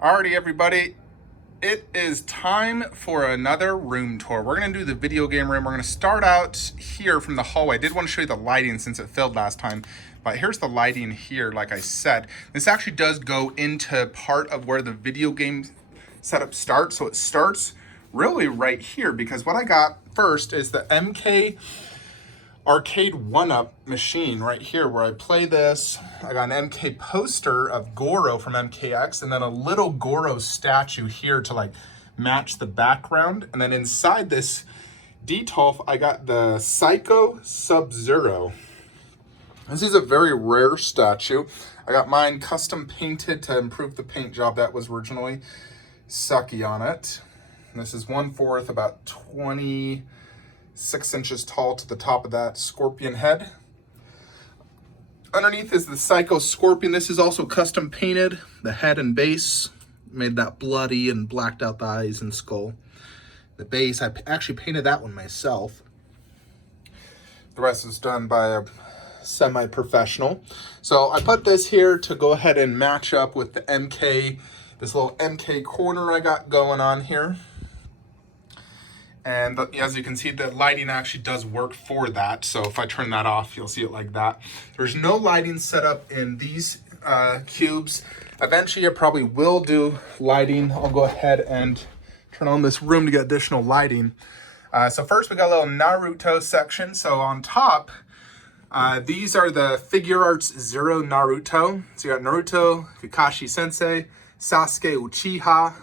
Alrighty, everybody, it is time for another room tour. We're going to do the video game room. We're going to start out here from the hallway. I did want to show you the lighting since it failed last time, but here's the lighting here. Like I said, this actually does go into part of where the video game setup starts. So it starts really right here, because what I got first is the MK arcade 1-up machine right here where I play this. I got an MK poster of Goro from MKX, and then a little Goro statue here to like match the background. And then inside this Detolf, I got the Psycho Sub-Zero. This is a very rare statue. I got mine custom painted to improve the paint job that was originally sucky on it. And this is 1/4, about 26 inches tall to the top of that scorpion head. Underneath is the Psycho Scorpion. This is also custom painted, the head and base. Made that bloody and blacked out the eyes and skull. The base, I actually painted that one myself. The rest is done by a semi-professional. So I put this here to go ahead and match up with the MK, this little MK corner I got going on here. And as you can see, the lighting actually does work for that. So if I turn that off, you'll see it like that. There's no lighting set up in these cubes. Eventually, I probably will do lighting. I'll go ahead and turn on this room to get additional lighting. So first, we got a little Naruto section. So on top, these are the Figure Arts Zero Naruto. So you got Naruto, Kakashi Sensei, Sasuke Uchiha,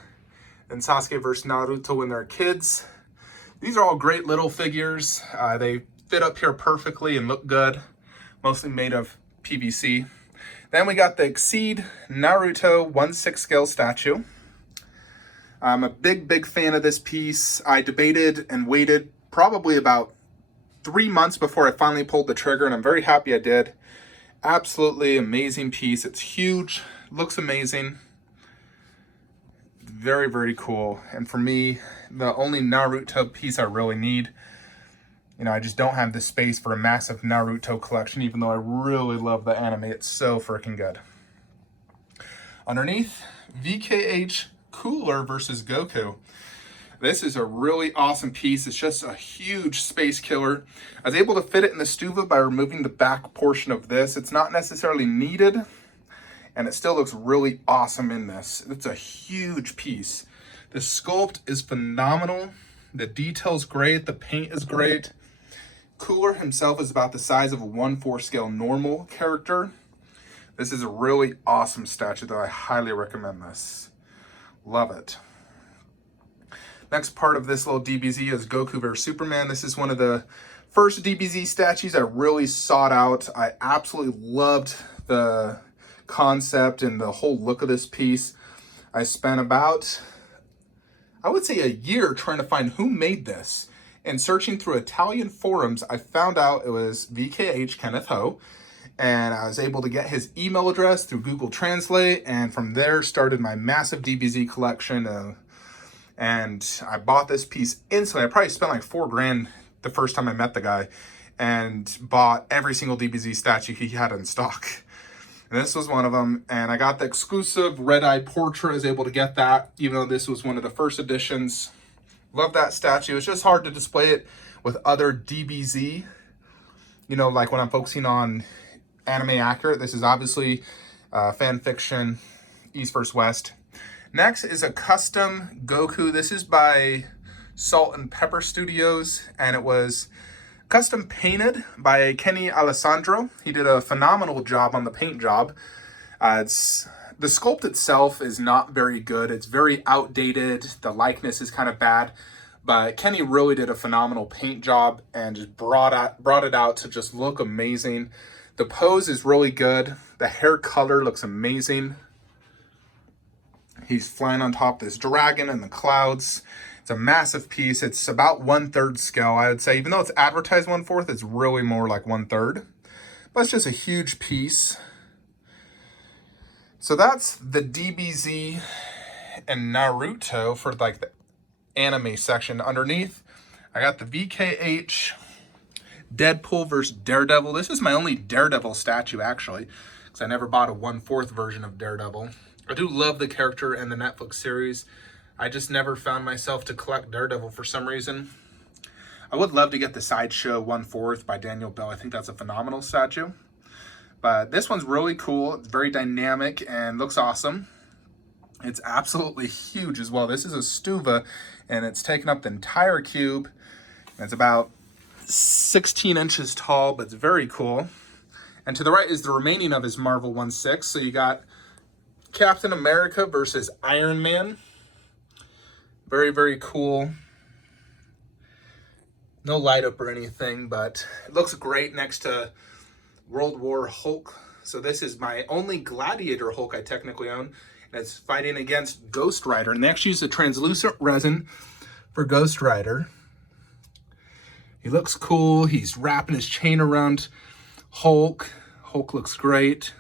and Sasuke versus Naruto when they're kids. These are all great little figures. They fit up here perfectly and look good. Mostly made of PVC. Then we got the Exceed Naruto 1/6 scale statue. I'm a big fan of this piece. I debated and waited probably about 3 months before I finally pulled the trigger, and I'm very happy I did. Absolutely amazing piece. It's huge, looks amazing. Very cool. And for me, the only Naruto piece I really need, I just don't have the space for a massive Naruto collection, even though I really love the anime. It's so freaking good. Underneath, Vkh Cooler versus Goku. This is a really awesome piece. It's just a huge space killer. I was able to fit it in the Stuva by removing the back portion of this. It's not necessarily needed, and it still looks really awesome in this. It's a huge piece. The sculpt is phenomenal. The detail's great. The paint is great. Cooler himself is about the size of a 1/4 scale normal character. This is a really awesome statue, though. I highly recommend this. Love it. Next part of this little DBZ is Goku vs. Superman. This is one of the first DBZ statues I really sought out. I absolutely loved the concept and the whole look of this piece. I spent about, I would say, a year trying to find who made this. And searching through Italian forums, I found out it was VKH Kenneth Ho. And I was able to get his email address through Google Translate. And from there started my massive DBZ collection. And I bought this piece instantly. I probably spent like $4 grand the first time I met the guy. And bought every single DBZ statue he had in stock. And this was one of them, and I got the exclusive Red Eye Portrait. I was able to get that, even though this was one of the first editions. Love that statue. It's just hard to display it with other DBZ. Like when I'm focusing on anime accurate. This is obviously fan fiction, East vs. West. Next is a custom Goku. This is by Salt and Pepper Studios, and it was custom painted by Kenny Alessandro. He did a phenomenal job on the paint job. The sculpt itself is not very good. It's very outdated. The likeness is kind of bad, but Kenny really did a phenomenal paint job and just brought it out to just look amazing. The pose is really good. The hair color looks amazing. He's flying on top of this dragon in the clouds. It's a massive piece. It's about 1/3 scale, I would say. Even though it's advertised 1/4, it's really more like 1/3. But it's just a huge piece. So that's the DBZ and Naruto for like the anime section. Underneath, I got the VKH Deadpool versus Daredevil. This is my only Daredevil statue, actually, because I never bought a 1/4 version of Daredevil. I do love the character and the Netflix series. I just never found myself to collect Daredevil for some reason. I would love to get the Sideshow 1/4 by Daniel Bell. I think that's a phenomenal statue. But this one's really cool. It's very dynamic and looks awesome. It's absolutely huge as well. This is a Stuva, and it's taken up the entire cube. And it's about 16 inches tall, but it's very cool. And to the right is the remaining of his Marvel 1/6. So you got Captain America versus Iron Man. Very, very cool. No light up or anything, but it looks great next to World War Hulk. So this is my only Gladiator Hulk I technically own. And it's fighting against Ghost Rider. And they actually use a translucent resin for Ghost Rider. He looks cool. He's wrapping his chain around Hulk. Hulk looks great.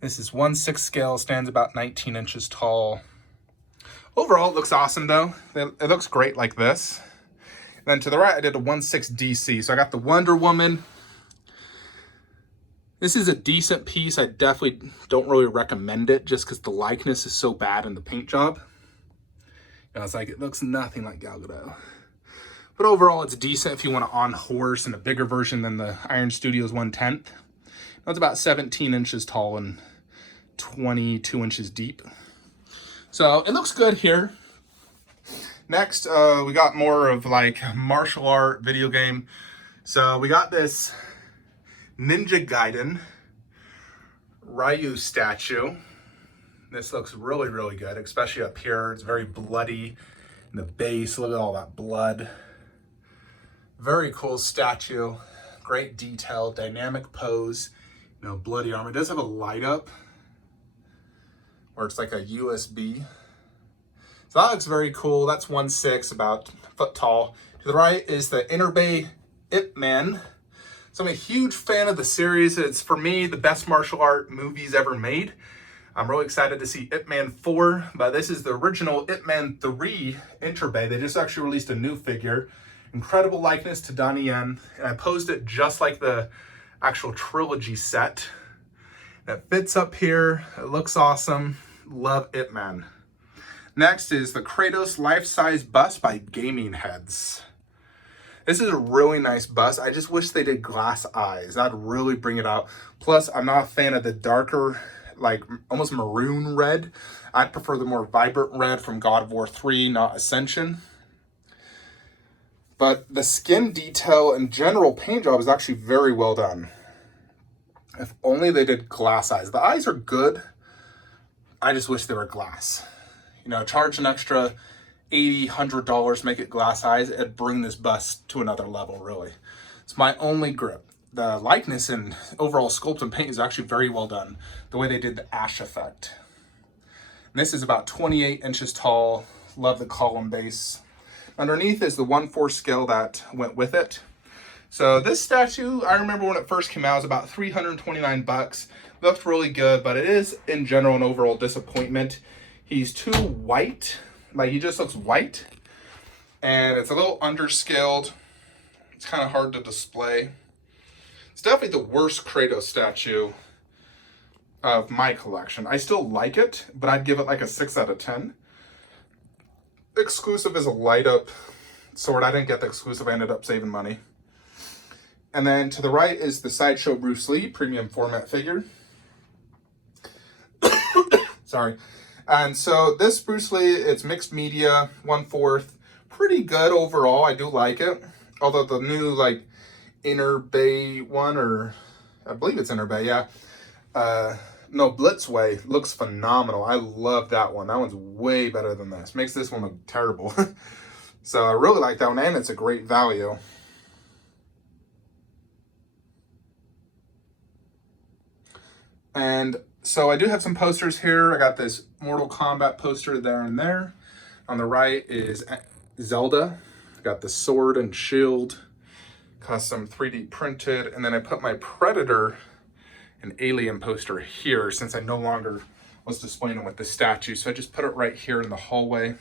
This is 1/6 scale, stands about 19 inches tall. Overall, it looks awesome though. It looks great like this. And then to the right, I did a 1/6 DC. So I got the Wonder Woman. This is a decent piece. I definitely don't really recommend it just because the likeness is so bad in the paint job. You know, it's like, it looks nothing like Gal Gadot. But overall, it's decent if you want to on horse and a bigger version than the Iron Studios 1/10. It's about 17 inches tall and 22 inches deep. So it looks good here. Next, we got more of like martial art video game. So we got this Ninja Gaiden Ryu statue. This looks really, really good, especially up here. It's very bloody in the base. Look at all that blood. Very cool statue. Great detail, dynamic pose. You know, bloody armor. It does have a light up, or it's like a USB. So that looks very cool. That's 1/6, about a foot tall. To the right is the Inner Bay Ip Man. So I'm a huge fan of the series. It's, for me, the best martial art movies ever made. I'm really excited to see Ip Man 4, but this is the original Ip Man 3 Interbay. They just actually released a new figure. Incredible likeness to Donnie Yen, and I posed it just like the actual trilogy set. That fits up here. It looks awesome. Love Ip Man. Next is the Kratos Life-Size Bus by Gaming Heads. This is a really nice bus. I just wish they did glass eyes. That'd really bring it out. Plus, I'm not a fan of the darker, like almost maroon red. I'd prefer the more vibrant red from God of War 3, not Ascension. But the skin detail and general paint job is actually very well done. If only they did glass eyes. The eyes are good. I just wish they were glass. You know, charge an extra $80, $100, make it glass eyes. It'd bring this bus to another level, really. It's my only grip. The likeness and overall sculpt and paint is actually very well done. The way they did the ash effect. And this is about 28 inches tall. Love the column base. Underneath is the 1/4 scale that went with it. So this statue, I remember when it first came out, it was about $329. Looked really good, but it is in general an overall disappointment. He's too white, like he just looks white, and it's a little underscaled. It's kind of hard to display. It's definitely the worst Kratos statue of my collection. I still like it, but I'd give it like a 6 out of 10. Exclusive is a light up sword. I didn't get the exclusive. I ended up saving money. And then to the right is the Sideshow Bruce Lee premium format figure. Sorry. And so this Bruce Lee, it's mixed media, 1/4. Pretty good overall. I do like it. Although the new like Inner Bay one, or I believe it's Inner Bay, yeah. No, Blitzway looks phenomenal. I love that one. That one's way better than this. Makes this one look terrible. So I really like that one, and it's a great value. And so I do have some posters here. I got this Mortal Kombat poster there and there. On the right is Zelda. I got the sword and shield, custom 3D printed. And then I put my Predator and Alien poster here since I no longer was displaying them with the statue. So I just put it right here in the hallway.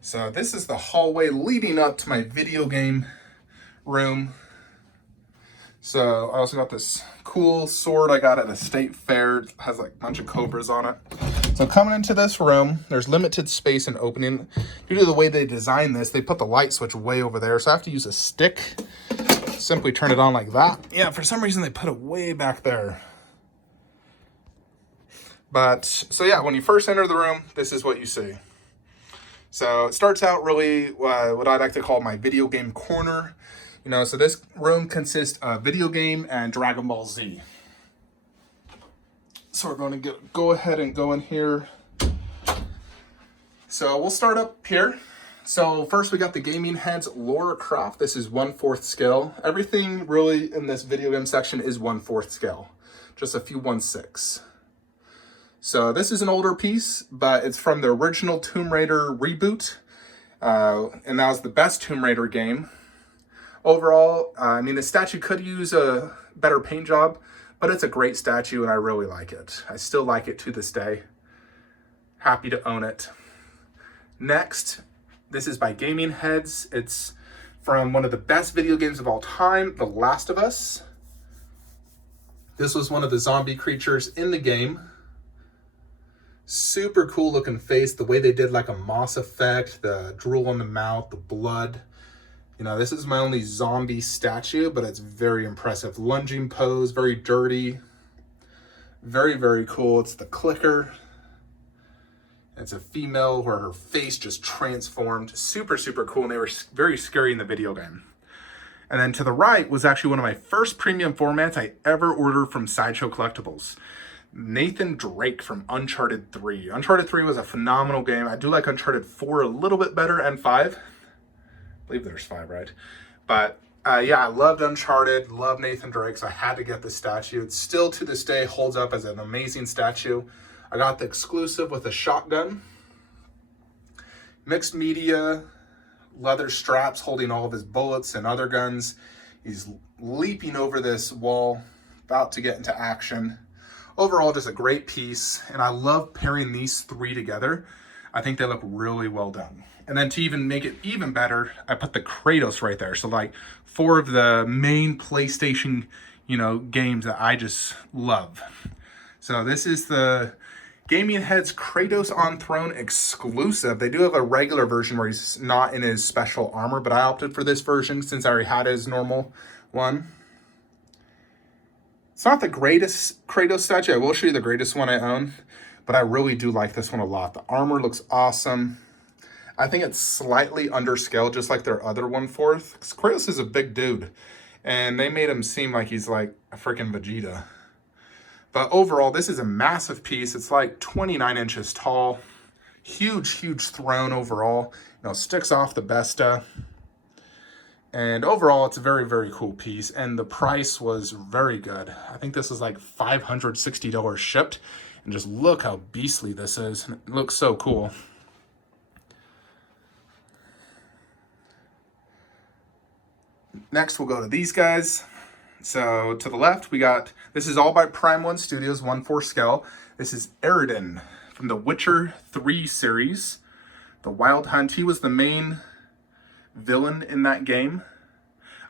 So this is the hallway leading up to my video game room. So I also got this cool sword I got at a state fair. It has like a bunch of cobras on it. So coming into this room, there's limited space and opening. Due to the way they designed this, they put the light switch way over there. So I have to use a stick, simply turn it on like that. Yeah, for some reason they put it way back there. But, so yeah, when you first enter the room, this is what you see. So it starts out really what I like to call my video game corner. You know, so this room consists of video game and Dragon Ball Z. So we're going to go ahead and go in here. So we'll start up here. So first we got the gaming heads, Lara Croft. This is 1/4 scale. Everything really in this video game section is 1/4 scale. Just a few 1/6. So this is an older piece, but it's from the original Tomb Raider reboot. And that was the best Tomb Raider game. Overall, I mean, the statue could use a better paint job, but it's a great statue and I really like it. I still like it to this day. Happy to own it. Next, this is by Gaming Heads. It's from one of the best video games of all time, The Last of Us. This was one of the zombie creatures in the game. Super cool looking face, the way they did like a moss effect, the drool on the mouth, the blood. You know, this is my only zombie statue, but it's very impressive. Lunging pose, very dirty. Very, very cool. It's the clicker. It's a female where her face just transformed. Super, super cool, and they were very scary in the video game. And then to the right was actually one of my first premium formats I ever ordered from Sideshow Collectibles. Nathan Drake from Uncharted 3. Uncharted 3 was a phenomenal game. I do like Uncharted 4 a little bit better, and 5. I believe there's 5, right? But yeah, I loved Uncharted, loved Nathan Drake, so I had to get the statue. It still to this day holds up as an amazing statue. I got the exclusive with a shotgun. Mixed media, leather straps holding all of his bullets and other guns. He's leaping over this wall, about to get into action. Overall, just a great piece, and I love pairing these three together. I think they look really well done. And then to even make it even better, I put the Kratos right there. So like 4 of the main PlayStation, you know, games that I just love. So this is the Gaming Heads Kratos on Throne exclusive. They do have a regular version where he's not in his special armor, but I opted for this version since I already had his normal one. It's not the greatest Kratos statue. I will show you the greatest one I own, but I really do like this one a lot. The armor looks awesome. I think it's slightly underscaled, just like their other 1/4. Because Kratos is a big dude, and they made him seem like he's like a freaking Vegeta. But overall, this is a massive piece. It's like 29 inches tall. Huge, huge throne overall. You know, sticks off the Besta. And overall, it's a very, very cool piece. And the price was very good. I think this is like $560 shipped. And just look how beastly this is. It looks so cool. Next, we'll go to these guys. So to the left, we got, this is all by Prime 1 Studios, 1/4 scale. This is Eridan from the Witcher 3 series. The Wild Hunt, he was the main villain in that game.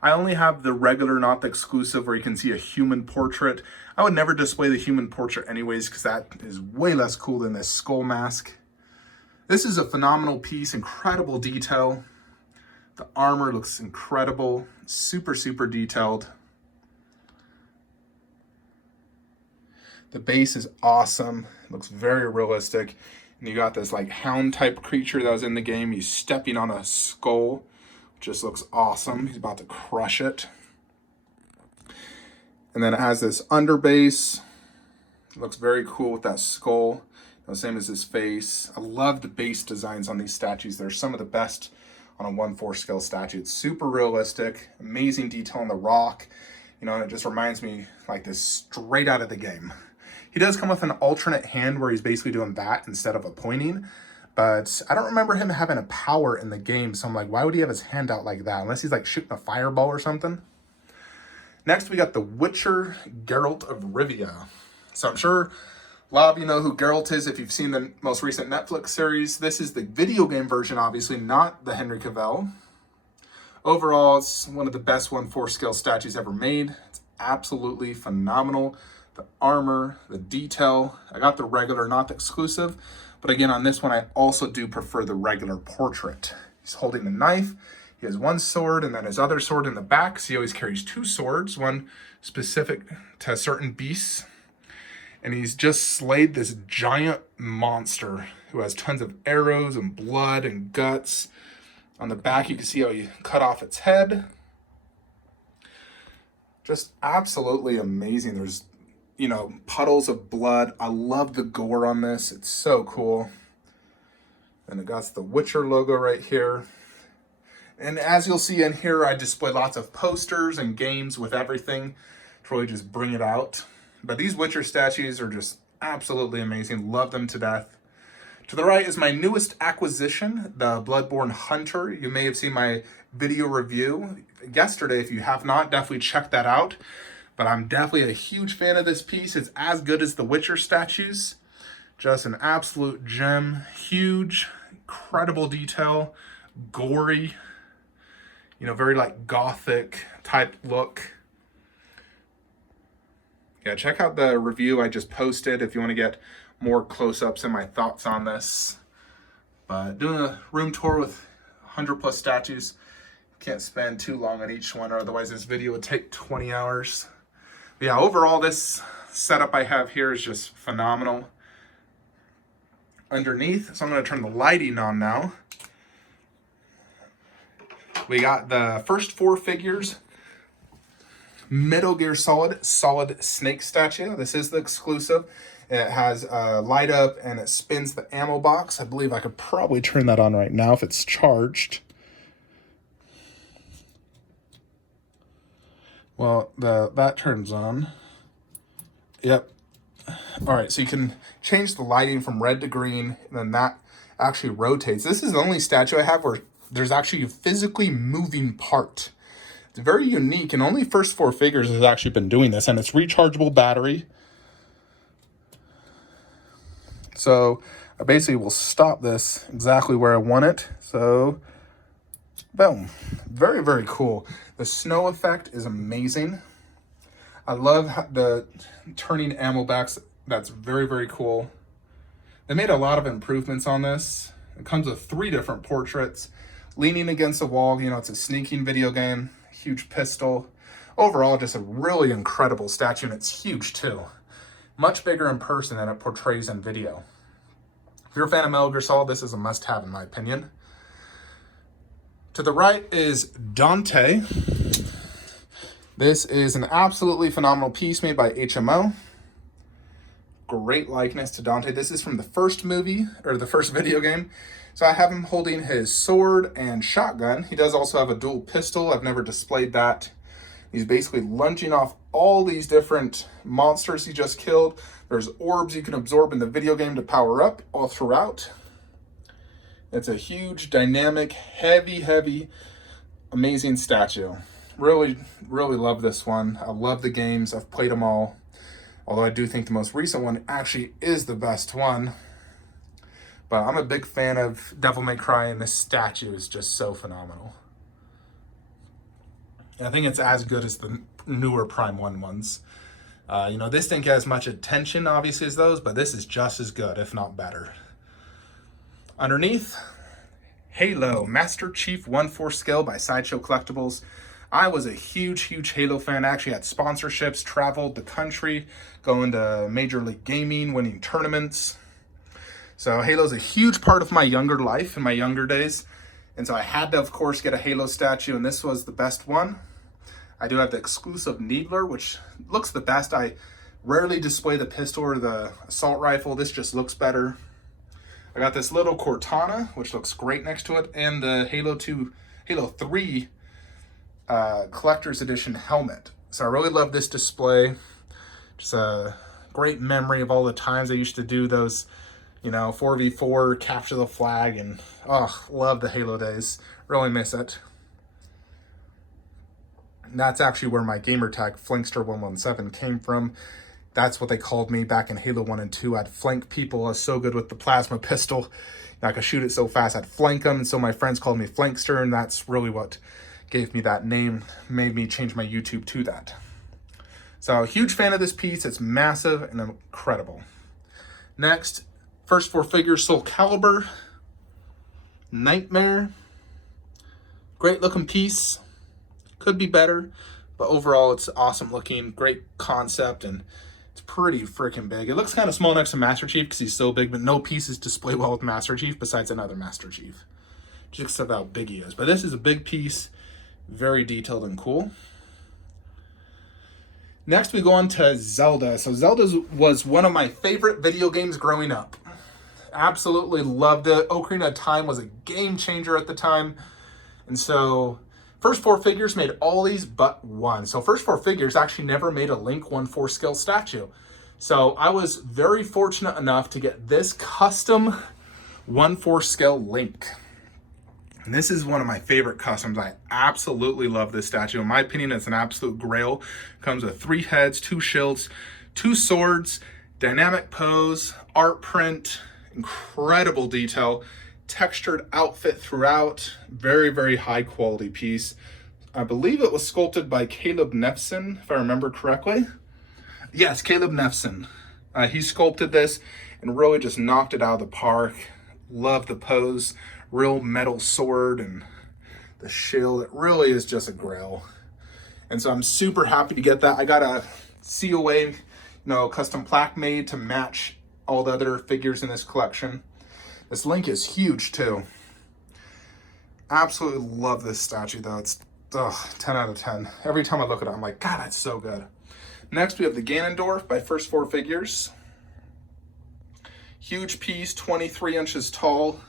I only have the regular, not the exclusive, where you can see a human portrait. I would never display the human portrait anyways, because that is way less cool than this skull mask. This is a phenomenal piece, incredible detail. The armor looks incredible, super, super detailed. The base is awesome. It looks very realistic. And you got this like hound type creature that was in the game. He's stepping on a skull. Just looks awesome. He's about to crush it. And then it has this underbase. It looks very cool with that skull. The same as his face. I love the base designs on these statues. They're some of the best on a 1/4 scale statue. It's super realistic. Amazing detail on the rock. You know, and it just reminds me like this straight out of the game. He does come with an alternate hand where he's basically doing that instead of a pointing. But I don't remember him having a power in the game. So I'm like, why would he have his hand out like that? Unless he's like shooting a fireball or something. Next, we got the Witcher Geralt of Rivia. So I'm sure a lot of you know who Geralt is if you've seen the most recent Netflix series. This is the video game version, obviously, not the Henry Cavill. Overall, it's one of the best 1/4 scale statues ever made. It's absolutely phenomenal. The armor, the detail. I got the regular, not the exclusive. But again, on this one, I also do prefer the regular portrait. He's holding a knife. He has one sword and then his other sword in the back. So he always carries two swords, one specific to certain beasts. And he's just slayed this giant monster who has tons of arrows and blood and guts. On the back, you can see how he cut off its head. Just absolutely amazing. There's, you know, puddles of blood. I love the gore on this. It's so cool. And it got the Witcher logo right here. And as you'll see in here, I display lots of posters and games with everything to really just bring it out. But these Witcher statues are just absolutely amazing. Love them to death. To the right is my newest acquisition, the Bloodborne Hunter. You may have seen my video review yesterday. If you have not, definitely check that out. But I'm definitely a huge fan of this piece. It's as good as the Witcher statues. Just an absolute gem. Huge, incredible detail, gory, you know, very like gothic type look. Yeah, check out the review I just posted if you want to get more close-ups and my thoughts on this. But doing a room tour with 100 plus statues, can't spend too long on each one, or otherwise this video would take 20 hours. But yeah, overall this setup I have here is just phenomenal. Underneath, so I'm going to turn the lighting on now. We got the first four figures. Metal Gear Solid Snake statue. This is the exclusive. It has a light up and it spins the ammo box. I believe I could probably turn that on right now if it's charged. Well, that turns on. Yep. All right, so you can change the lighting from red to green, and then that actually rotates. This is the only statue I have where there's actually a physically moving part. It's very unique, and only first four figures has actually been doing this, and it's rechargeable battery. So I basically will stop this exactly where I want it. So, boom. Very, very cool. The snow effect is amazing. I love the turning ammo backs. That's very, very cool. They made a lot of improvements on this. It comes with 3 different portraits. Leaning against the wall, you know, it's a sneaking video game. Huge pistol. Overall, just a really incredible statue, and it's huge too. Much bigger in person than it portrays in video. If you're a fan of Metal Gear Solid, this is a must-have in my opinion. To the right is Dante. This is an absolutely phenomenal piece made by HMO. Great likeness to Dante. This is from the first movie, or the first video game. So I have him holding his sword and shotgun. He does also have a dual pistol. I've never displayed that. He's basically lunging off all these different monsters he just killed. There's orbs you can absorb in the video game to power up all throughout. It's a huge, dynamic, heavy, amazing statue. Really, really love this one. I love the games. I've played them all. Although I do think the most recent one actually is the best one. But I'm a big fan of Devil May Cry, and this statue is just so phenomenal. I think it's as good as the newer Prime 1 ones. You know, this didn't get as much attention, obviously, as those, but this is just as good, if not better. Underneath, Halo Master Chief 1/4 scale by Sideshow Collectibles. I was a huge Halo fan. I actually had sponsorships, traveled the country, going to Major League Gaming, winning tournaments. So Halo's a huge part of my younger life, in my younger days. And so I had to, of course, get a Halo statue, and this was the best one. I do have the exclusive Needler, which looks the best. I rarely display the pistol or the assault rifle. This just looks better. I got this little Cortana, which looks great next to it, and the Halo 3 collector's edition helmet. So I really love this display. Just a great memory of all the times I used to do those, you know, 4v4, capture the flag, and love the Halo days. Really miss it. And that's actually where my gamer tag Flankster117 came from. That's what they called me back in Halo 1 and 2. I'd flank people. I was so good with the plasma pistol. I could shoot it so fast, I'd flank them. And so my friends called me Flankster, and that's really what gave me that name, made me change my YouTube to that. So huge fan of this piece. It's massive and incredible. Next, first 4 figures, Soul Calibur, Nightmare. Great looking piece. Could be better, but overall it's awesome looking, great concept, and it's pretty freaking big. It looks kind of small next to Master Chief because he's so big, but no pieces display well with Master Chief besides another Master Chief. Just how big he is. But this is a big piece, very detailed and cool. Next we go on to Zelda. So Zelda was one of my favorite video games growing up. Absolutely loved it. Ocarina of Time was a game changer at the time. And so first 4 figures made all these but one. So first 4 figures actually never made a Link 1/4 scale statue. So I was very fortunate enough to get this custom 1/4 scale Link. And this is one of my favorite customs. I absolutely love this statue. In my opinion, it's an absolute grail. Comes with 3 heads, 2 shields, 2 swords, dynamic pose, art print, incredible detail, textured outfit throughout. Very, very high quality piece. I believe it was sculpted by Caleb Nefson, if I remember correctly. Yes, Caleb Nefson. He sculpted this and really just knocked it out of the park. Love the pose. Real metal sword and the shield. It really is just a grail. And so I'm super happy to get that. I got a COA, custom plaque made to match all the other figures in this collection. This Link is huge too. Absolutely love this statue though. It's 10 out of 10. Every time I look at it, I'm like, God, that's so good. Next, we have the Ganondorf by First 4 Figures. Huge piece, 23 inches tall.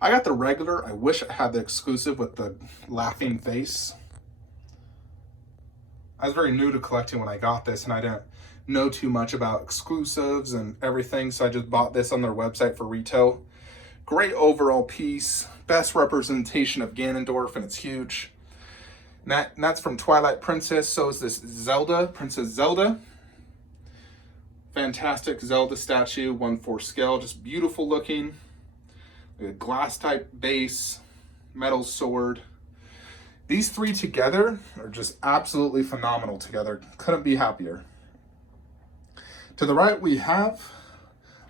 I got the regular. I wish I had the exclusive with the laughing face. I was very new to collecting when I got this, and I didn't know too much about exclusives and everything, so I just bought this on their website for retail. Great overall piece. Best representation of Ganondorf, and it's huge. And that's from Twilight Princess. So is this Zelda, Princess Zelda. Fantastic Zelda statue, 1/4 scale, just beautiful looking. A glass type base, metal sword. These 3 together are just absolutely phenomenal together. Couldn't be happier. To the right we have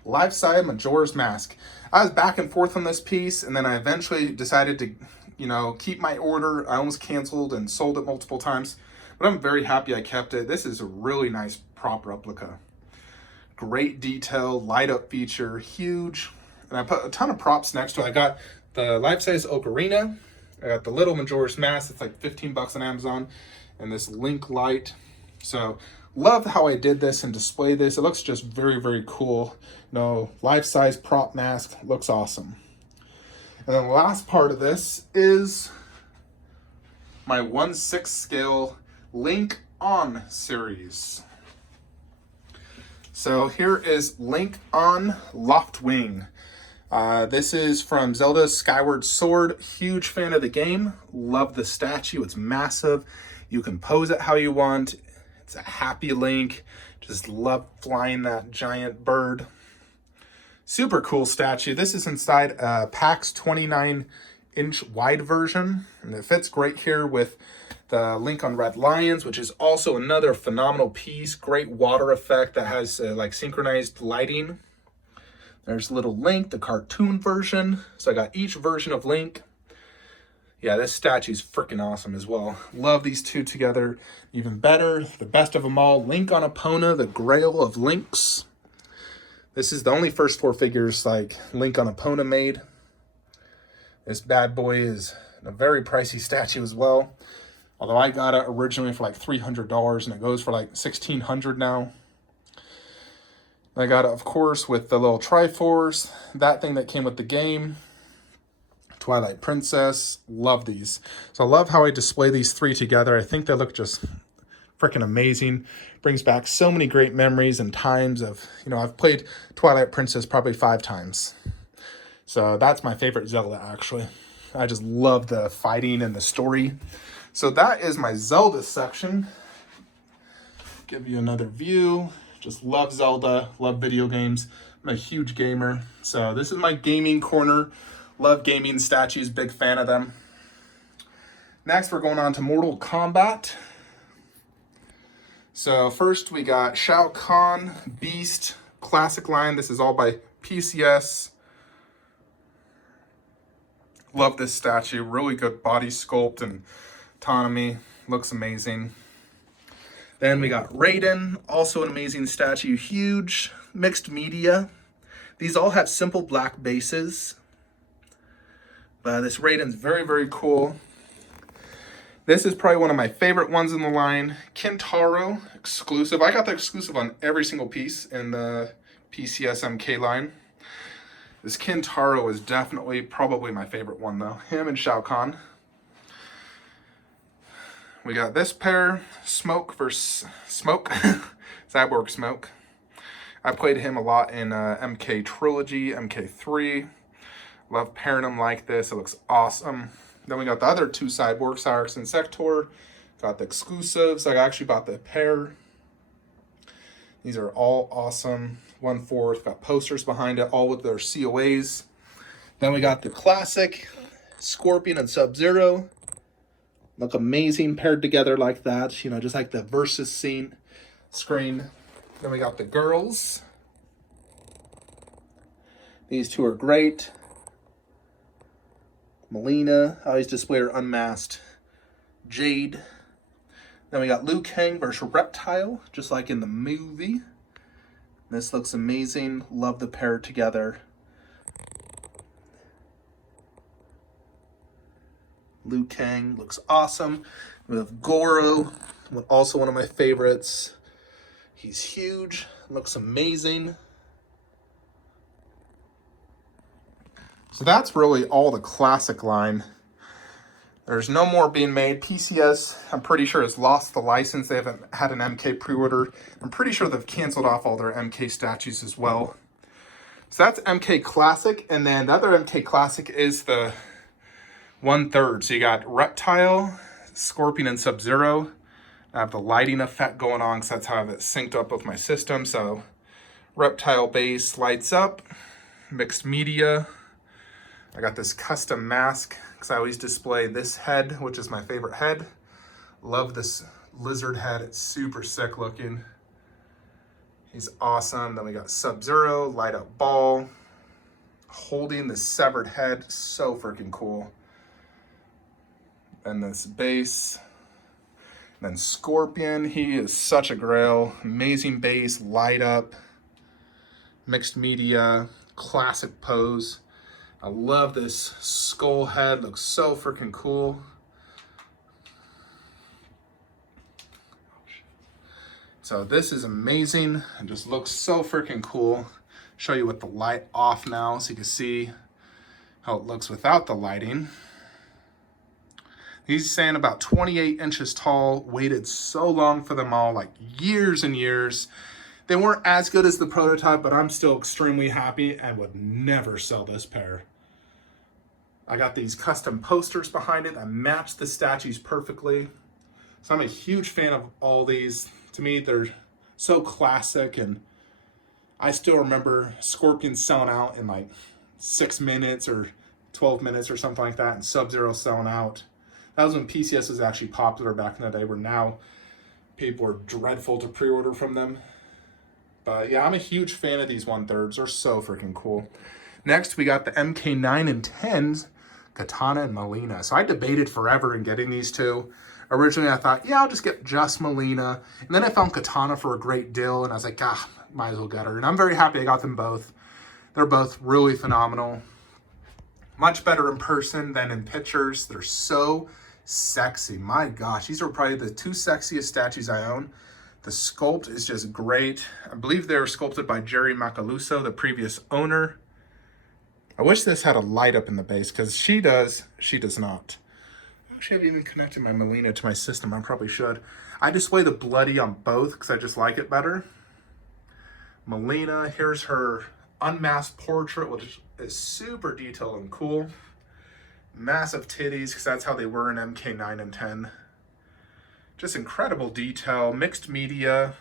Life-Size Majora's Mask. I was back and forth on this piece, and then I eventually decided to keep my order. I almost canceled and sold it multiple times, but I'm very happy I kept it. This is a really nice prop replica. Great detail, light up feature, huge. And I put a ton of props next to it. I got the life-size ocarina. I got the little Majora's Mask. It's like 15 bucks on Amazon. And this Link light. So love how I did this and display this. It looks just very, very cool. Life-size prop mask. Looks awesome. And then the last part of this is my 1/6 scale Link On series. So here is Link On Loftwing. This is from Zelda's Skyward Sword. Huge fan of the game. Love the statue. It's massive. You can pose it how you want. It's a happy Link. Just love flying that giant bird. Super cool statue. This is inside a PAX 29-inch wide version. And it fits great here with the Link on Red Lions, which is also another phenomenal piece. Great water effect that has like synchronized lighting. There's little Link, the cartoon version. So I got each version of Link. Yeah, this statue's freaking awesome as well. Love these 2 together. Even better, the best of them all, Link on Epona, the Grail of Links. This is the only first 4 figures like Link on Epona made. This bad boy is a very pricey statue as well. Although I got it originally for like $300 and it goes for like $1,600 now. I got it, of course, with the little Triforce, that thing that came with the game. Twilight Princess, love these. So I love how I display these 3 together. I think they look just freaking amazing. Brings back so many great memories and times of, I've played Twilight Princess probably 5 times. So that's my favorite Zelda, actually. I just love the fighting and the story. So that is my Zelda section. Give you another view. Just love Zelda, love video games. I'm a huge gamer. So this is my gaming corner. Love gaming statues, big fan of them. Next, we're going on to Mortal Kombat. So first we got Shao Kahn, Beast, classic line. This is all by PCS. Love this statue. Really good body sculpt and autonomy. Looks amazing. Then we got Raiden, also an amazing statue. Huge, mixed media. These all have simple black bases. But this Raiden's very, very cool. This is probably one of my favorite ones in the line. Kintaro, exclusive. I got the exclusive on every single piece in the PCS MK line. This Kintaro is definitely probably my favorite one though. Him and Shao Kahn. We got this pair, Smoke versus Smoke. Cyborg Smoke. I played him a lot in MK Trilogy, MK3. Love pairing them like this. It looks awesome. Then we got the other two cyborgs, Cyrix and Sector. Got the exclusives. I actually bought the pair. These are all awesome. 1/4. Got posters behind it, all with their COAs. Then we got the classic Scorpion and Sub-Zero. Look amazing paired together like that. You know, just like the versus scene screen. Then we got the girls. These two are great. Melina, I always display her unmasked. Jade. Then we got Liu Kang versus Reptile, just like in the movie. This looks amazing. Love the pair together. Liu Kang looks awesome. We have Goro, also one of my favorites. He's huge, looks amazing. So that's really all the classic line. There's no more being made. PCS, I'm pretty sure, has lost the license. They haven't had an MK pre-order. I'm pretty sure they've canceled off all their MK statues as well. So that's MK Classic. And then the other MK Classic is the 1/3. So you got Reptile, Scorpion, and Sub-Zero. I have the lighting effect going on because that's how I have it synced up with my system. So Reptile base lights up, mixed media. I got this custom mask because I always display this head, which is my favorite head. Love this lizard head. It's super sick looking. He's awesome. Then we got Sub-Zero, light up ball, holding the severed head. So freaking cool. And this base. And then Scorpion, he is such a grail. Amazing base, light up, mixed media, classic pose. I love this skull head, looks so freaking cool. So this is amazing and just looks so freaking cool. Show you with the light off now so you can see how it looks without the lighting. He's saying about 28 inches tall, waited so long for them all, like years and years. They weren't as good as the prototype, but I'm still extremely happy and would never sell this pair. I got these custom posters behind it that match the statues perfectly. So I'm a huge fan of all these. To me, they're so classic, and I still remember Scorpion selling out in like 6 minutes or 12 minutes or something like that, and Sub-Zero selling out. That was when PCS was actually popular back in the day, where now people are dreadful to pre-order from them. But yeah, I'm a huge fan of these 1/3s. They're so freaking cool. Next, we got the MK9 and 10s, Katana and Melina. So I debated forever in getting these two. Originally, I thought, yeah, I'll just get just Melina. And then I found Katana for a great deal, and I was like, might as well get her. And I'm very happy I got them both. They're both really phenomenal. Much better in person than in pictures. They're so sexy. My gosh, these are probably the two sexiest statues I own. The sculpt is just great. I believe they were sculpted by Jerry Macaluso, the previous owner. I wish this had a light up in the base, because she does not. Actually, I've even connected my Melina to my system. I probably should. I display the bloody on both because I just like it better. Melina, here's her unmasked portrait, which is super detailed and cool. Massive titties, because that's how they were in MK9 and 10. Just incredible detail, mixed media.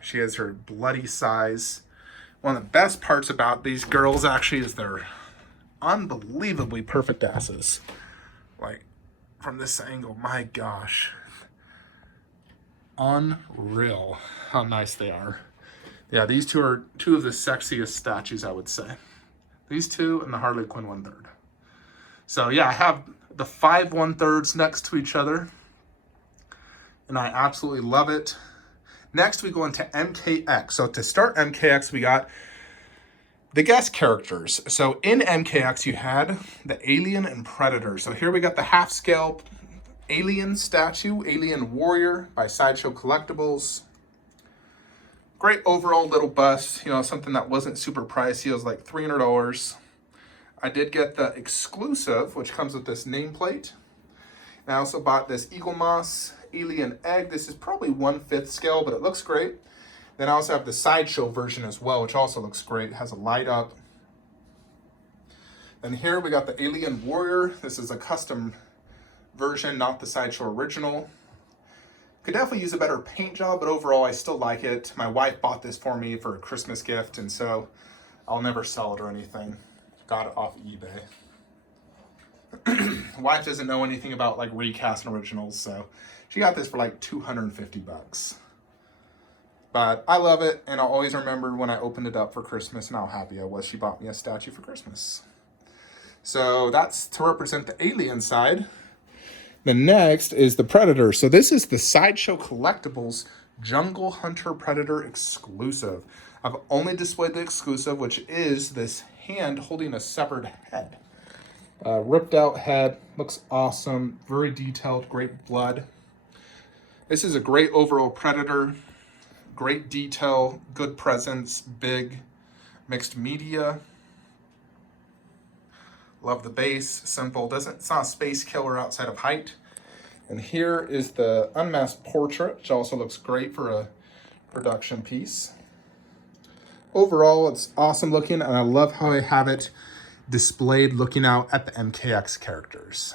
She has her bloody size. One of the best parts about these girls actually is their unbelievably perfect asses. Like, from this angle, my gosh. Unreal how nice they are. Yeah, these two are two of the sexiest statues, I would say. These two and the Harley Quinn 1/3. So yeah, I have the 5 1/3s next to each other, and I absolutely love it. Next, we go into Mkx. So to start Mkx, we got the guest characters. So in Mkx, you had the Alien and Predator. So here we got the half-scale Alien statue, Alien Warrior by Sideshow Collectibles. Great overall little bust, you know, something that wasn't super pricey. It was like $300. I did get the exclusive, which comes with this nameplate. And I also bought this Eagle Moss Alien Egg. This is probably 1/5 scale, but it looks great. Then I also have the Sideshow version as well, which also looks great. It has a light up. And here we got the Alien Warrior. This is a custom version, not the Sideshow original. Could definitely use a better paint job, but overall I still like it. My wife bought this for me for a Christmas gift, and so I'll never sell it or anything. Got it off eBay. Wife doesn't know anything about like recast and originals, so she got this for like 250 bucks. But I love it, and I'll always remember when I opened it up for Christmas and how happy I was she bought me a statue for Christmas. So that's to represent the Alien side. The next is the Predator. So this is the Sideshow Collectibles Jungle Hunter Predator exclusive. I've only displayed the exclusive, which is this hand holding a severed head. Ripped out head, looks awesome, very detailed, great blood. This is a great overall Predator, great detail, good presence, big, mixed media. Love the base, simple, it's not a space killer outside of height. And here is the unmasked portrait, which also looks great for a production piece. Overall, it's awesome looking, and I love how I have it displayed looking out at the Mkx characters.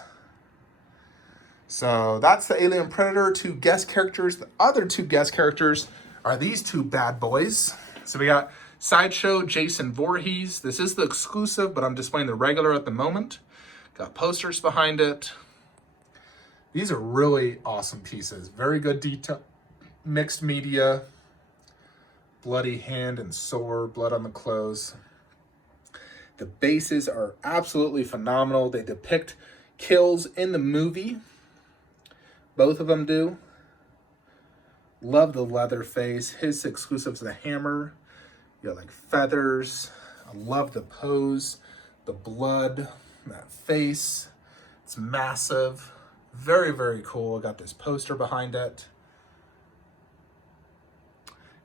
So that's the Alien Predator, 2 guest characters. The other 2 guest characters are these 2 bad boys. So we got Sideshow Jason Voorhees. This is the exclusive, but I'm displaying the regular at the moment. Got posters behind it. These are really awesome pieces. Very good detail, mixed media, bloody hand and sword, blood on the clothes. The bases are absolutely phenomenal. They depict kills in the movie. Both of them do. Love the leather face. His exclusive's the hammer. You got like feathers. I love the pose, the blood, that face. It's massive. Very, very cool. I got this poster behind it.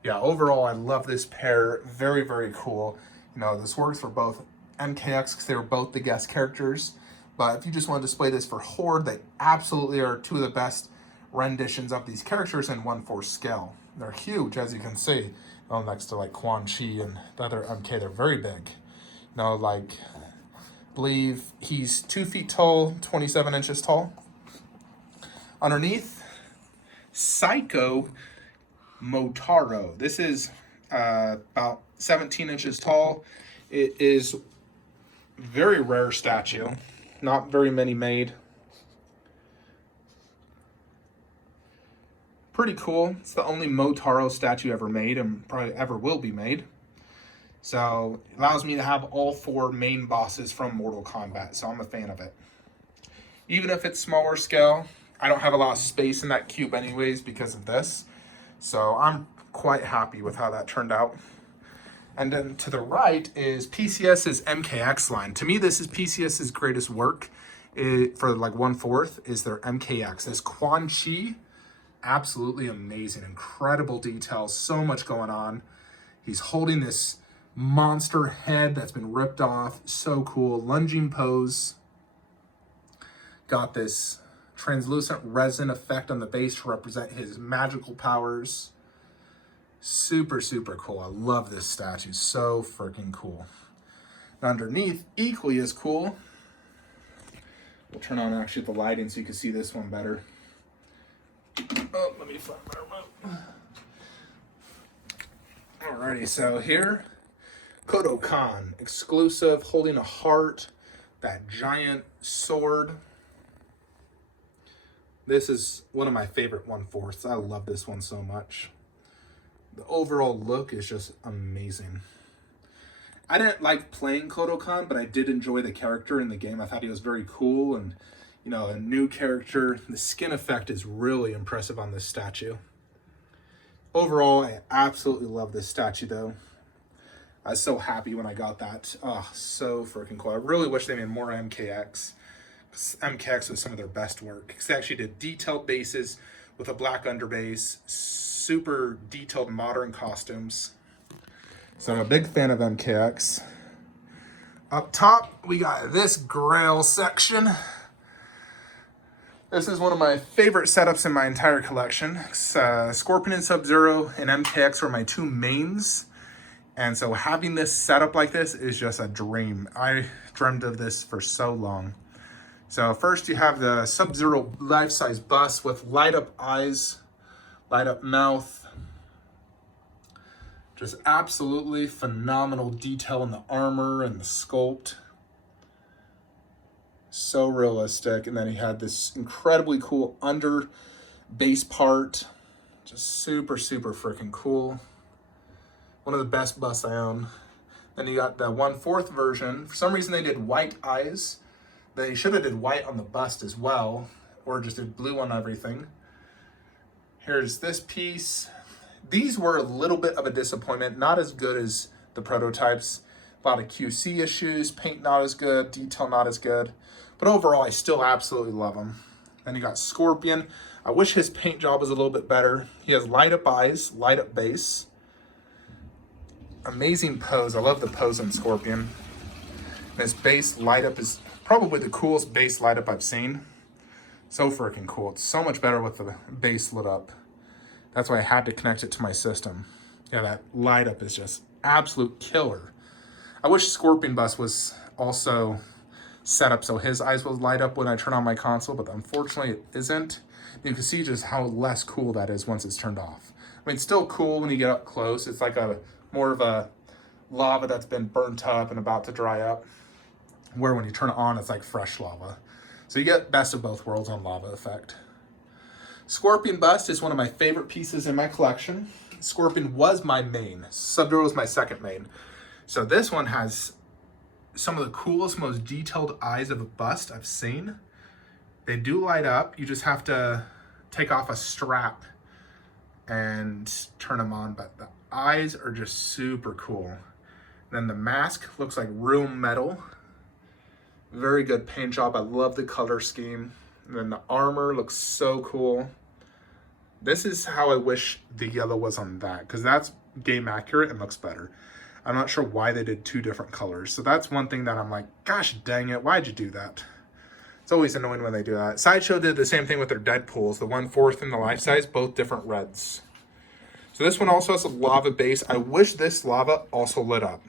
Yeah, overall, I love this pair. Very, very cool. You know, this works for both Mkx because they were both the guest characters. But if you just want to display this for Horde, they absolutely are 2 of the best renditions of these characters in 1/4 scale. They're huge, as you can see. Next to like Quan Chi and the other MK, they're very big. You know, like, I believe he's 2 feet tall, 27 inches tall. Underneath, Psycho Motaro. This is about 17 inches tall. It is very rare statue. Not very many made. Pretty cool. It's the only Motaro statue ever made and probably ever will be made. So it allows me to have all 4 main bosses from Mortal Kombat. So I'm a fan of it. Even if it's smaller scale, I don't have a lot of space in that cube anyways because of this. So I'm quite happy with how that turned out. And then to the right is PCS's Mkx line. To me, this is PCS's greatest work for like 1/4 is their Mkx. This Quan Chi, absolutely amazing. Incredible detail, so much going on. He's holding this monster head that's been ripped off. So cool. Lunging pose. Got this translucent resin effect on the base to represent his magical powers. Super, super cool. I love this statue. So freaking cool. And underneath, equally as cool. We'll turn on actually the lighting so you can see this one better. Oh, let me find my remote. Alrighty, so here, Kodokan, exclusive, holding a heart, that giant sword. This is one of my favorite 1/4s. I love this one so much. The overall look is just amazing. I didn't like playing Kodokan, but I did enjoy the character in the game. I thought he was very cool and, you know, a new character. The skin effect is really impressive on this statue. Overall, I absolutely love this statue though. I was so happy when I got that. Oh, so freaking cool. I really wish they made more MKX. Mkx was some of their best work, because they actually did detailed bases with a black underbase, super detailed modern costumes. So I'm a big fan of Mkx. Up top, we got this Grail section. This is one of my favorite setups in my entire collection. Scorpion and Sub-Zero and Mkx were my two mains. And so having this setup like this is just a dream. I dreamed of this for so long. So first you have the Sub-Zero life-size bus with light-up eyes, light-up mouth. Just absolutely phenomenal detail in the armor and the sculpt. So realistic. And then he had this incredibly cool under base part. Just super, super freaking cool. One of the best busts I own. Then you got the 1/4 version. For some reason they did white eyes. They should have did white on the bust as well, or just did blue on everything. Here's this piece. These were a little bit of a disappointment, not as good as the prototypes. A lot of QC issues, paint not as good, detail not as good. But overall, I still absolutely love them. Then you got Scorpion. I wish his paint job was a little bit better. He has light up eyes, light up base. Amazing pose. I love the pose on Scorpion. His base light up is probably the coolest base light up I've seen. So freaking cool. It's so much better with the base lit up. That's why I had to connect it to my system. Yeah, that light up is just absolute killer. I wish Scorpion Bus was also set up so his eyes will light up when I turn on my console, but unfortunately it isn't. You can see just how less cool that is once it's turned off. I mean, it's still cool when you get up close. It's like a more of a lava that's been burnt up and about to dry up, where when you turn it on, it's like fresh lava. So you get best of both worlds on lava effect. Scorpion Bust is one of my favorite pieces in my collection. Scorpion was my main. Sub-Zero was my second main. So this one has some of the coolest, most detailed eyes of a bust I've seen. They do light up. You just have to take off a strap and turn them on, but the eyes are just super cool. Then the mask looks like real metal. Very good paint job. I love the color scheme. And then the armor looks so cool. This is how I wish the yellow was on that, because that's game accurate and looks better. I'm not sure why they did two different colors. So that's one thing that I'm like, gosh dang it, why'd you do that? It's always annoying when they do that. Sideshow did the same thing with their Deadpools, the 1/4 and the life size, both different reds. So this one also has a lava base. I wish this lava also lit up.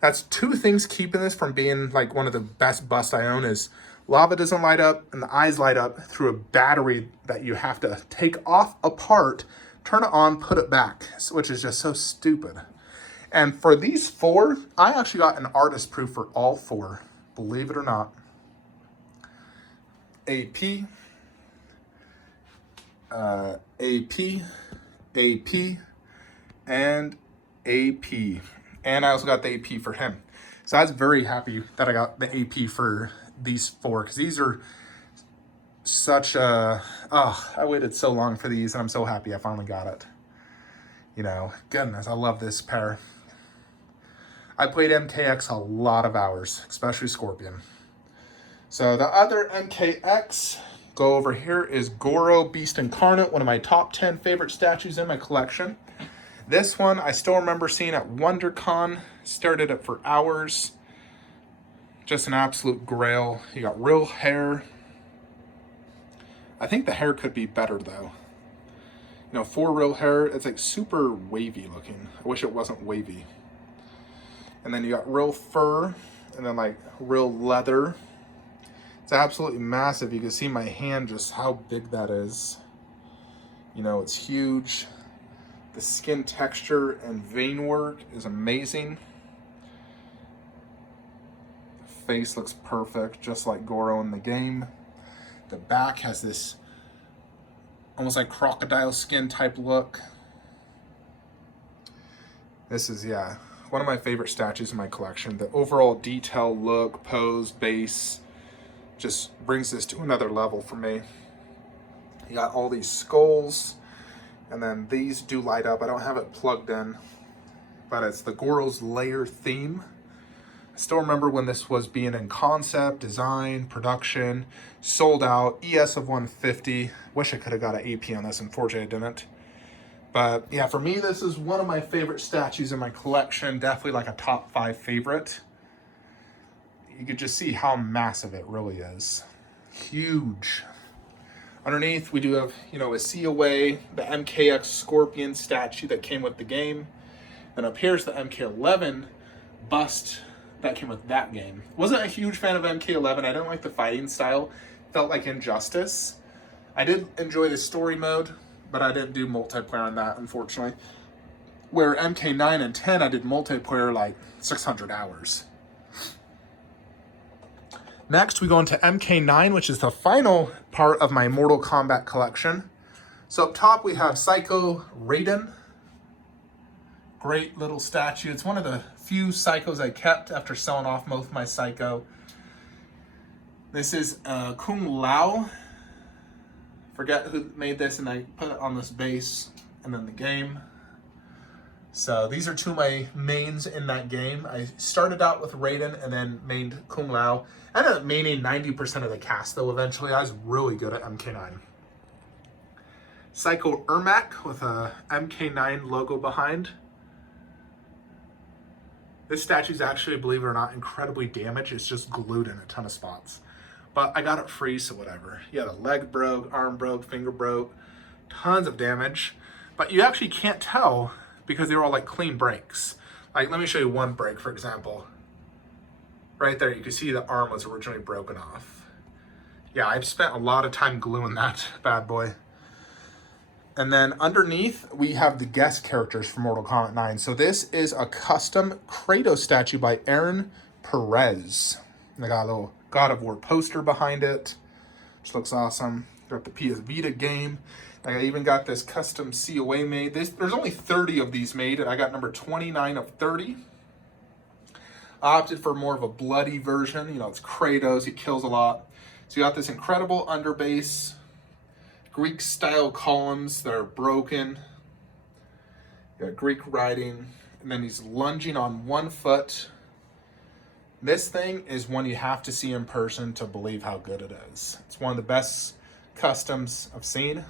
That's two things keeping this from being like one of the best busts I own is lava doesn't light up and the eyes light up through a battery that you have to take off apart, turn it on, put it back, which is just so stupid. And for these four, I actually got an artist proof for all four, believe it or not. AP, AP, AP, and AP. And I also got the AP for him. So I was very happy that I got the AP for these four, because these are such a, I waited so long for these and I'm so happy I finally got it. You know, goodness, I love this pair. I played Mkx a lot of hours, especially Scorpion. So the other Mkx, go over here, is Goro Beast Incarnate, one of my top 10 favorite statues in my collection. This one I still remember seeing at WonderCon, stared at it for hours. Just an absolute grail. You got real hair. I think the hair could be better though. You know, for real hair, it's like super wavy looking. I wish it wasn't wavy. And then you got real fur, and then like real leather. It's absolutely massive. You can see my hand, just how big that is. You know, it's huge. The skin texture and vein work is amazing. The face looks perfect, just like Goro in the game. The back has this almost like crocodile skin type look. This is, yeah, one of my favorite statues in my collection. The overall detail, look, pose, base just brings this to another level for me. You got all these skulls, and then these do light up. I don't have it plugged in, but it's the Goro's Lair theme. I still remember when this was being in concept, design, production, sold out, ES of 150. Wish I could have got an AP on this, unfortunately I didn't. But yeah, for me, this is one of my favorite statues in my collection. Definitely like a top 5 favorite. You could just see how massive it really is. Huge. Underneath, we do have, you know, a COA, the Mkx Scorpion statue that came with the game. And up here's the MK11 bust that came with that game. Wasn't a huge fan of MK11. I didn't like the fighting style. Felt like Injustice. I did enjoy the story mode, but I didn't do multiplayer on that, unfortunately. Where MK9 and 10, I did multiplayer like 600 hours. Next, we go into MK9, which is the final part of my Mortal Kombat collection. So up top, we have Psycho Raiden. Great little statue. It's one of the few Psychos I kept after selling off most of my Psycho. This is Kung Lao. Forget who made this, and I put it on this base and then the game. So these are two of my mains in that game. I started out with Raiden and then mained Kung Lao. I ended up maining 90% of the cast though eventually. I was really good at MK9. Psycho Ermac with a MK9 logo behind. This statue is actually, believe it or not, incredibly damaged. It's just glued in a ton of spots. But I got it free, so whatever. Yeah, the leg broke, arm broke, finger broke, tons of damage. But you actually can't tell because they're all like clean breaks. Like, let me show you one break, for example. Right there, you can see the arm was originally broken off. Yeah, I've spent a lot of time gluing that bad boy. And then underneath, we have the guest characters from Mortal Kombat 9. So this is a custom Kratos statue by Aaron Perez. And I got a little God of War poster behind it, which looks awesome. Got the PS Vita game. I even got this custom COA made. There's only 30 of these made, and I got number 29 of 30. I opted for more of a bloody version. You know, it's Kratos, he kills a lot. So you got this incredible underbase, Greek style columns that are broken. You got Greek writing, and then he's lunging on one foot. This thing is one you have to see in person to believe how good it is. It's one of the best customs I've seen.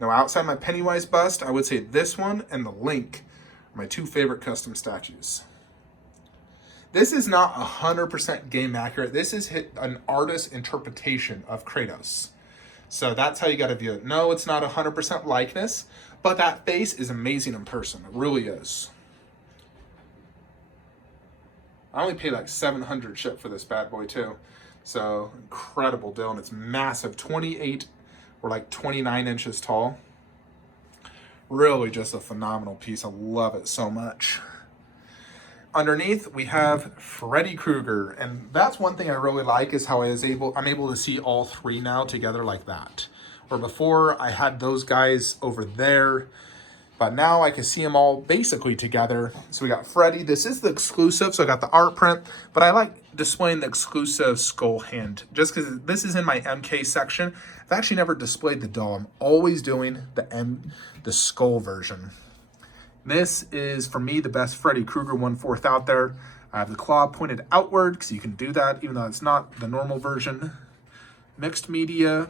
Now, outside my Pennywise bust, I would say this one and the Link are my two favorite custom statues. This is not 100% game accurate. This is an artist's interpretation of Kratos. So that's how you got to view it. No, it's not 100% likeness, but that face is amazing in person. It really is. I only paid like 700 ship for this bad boy too. So incredible deal, and it's massive, 28 or like 29 inches tall. Really just a phenomenal piece. I love it so much. Underneath, we have Freddy Krueger, and that's one thing I really like is how I'm able to see all three now together like that. Where before I had those guys over there, but now I can see them all basically together. So we got Freddy. This is the exclusive, so I got the art print, but I like displaying the exclusive skull hand just because this is in my MK section. I've actually never displayed the doll. I'm always doing the skull version. This is, for me, the best Freddy Krueger 1/4 out there. I have the claw pointed outward because you can do that even though it's not the normal version. Mixed media,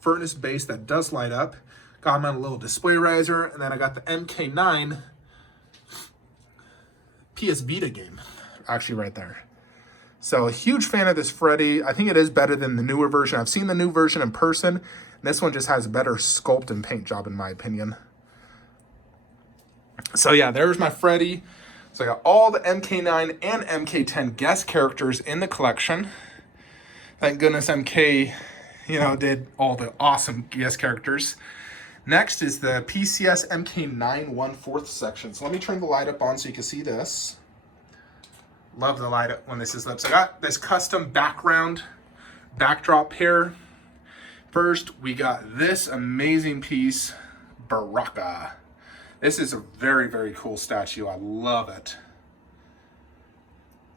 furnace base that does light up. Got him on a little display riser, and then I got the MK9 PS Vita game, actually right there. So a huge fan of this Freddy. I think it is better than the newer version. I've seen the new version in person, and this one just has a better sculpt and paint job in my opinion. So yeah, there's my Freddy. So I got all the MK9 and MK10 guest characters in the collection. Thank goodness MK, did all the awesome guest characters. Next is the PCS MK9 1/4 section. So let me turn the light up on so you can see this. Love the light up when this is lit. So I got this custom backdrop here. First, we got this amazing piece, Baraka. This is a very, very cool statue. I love it.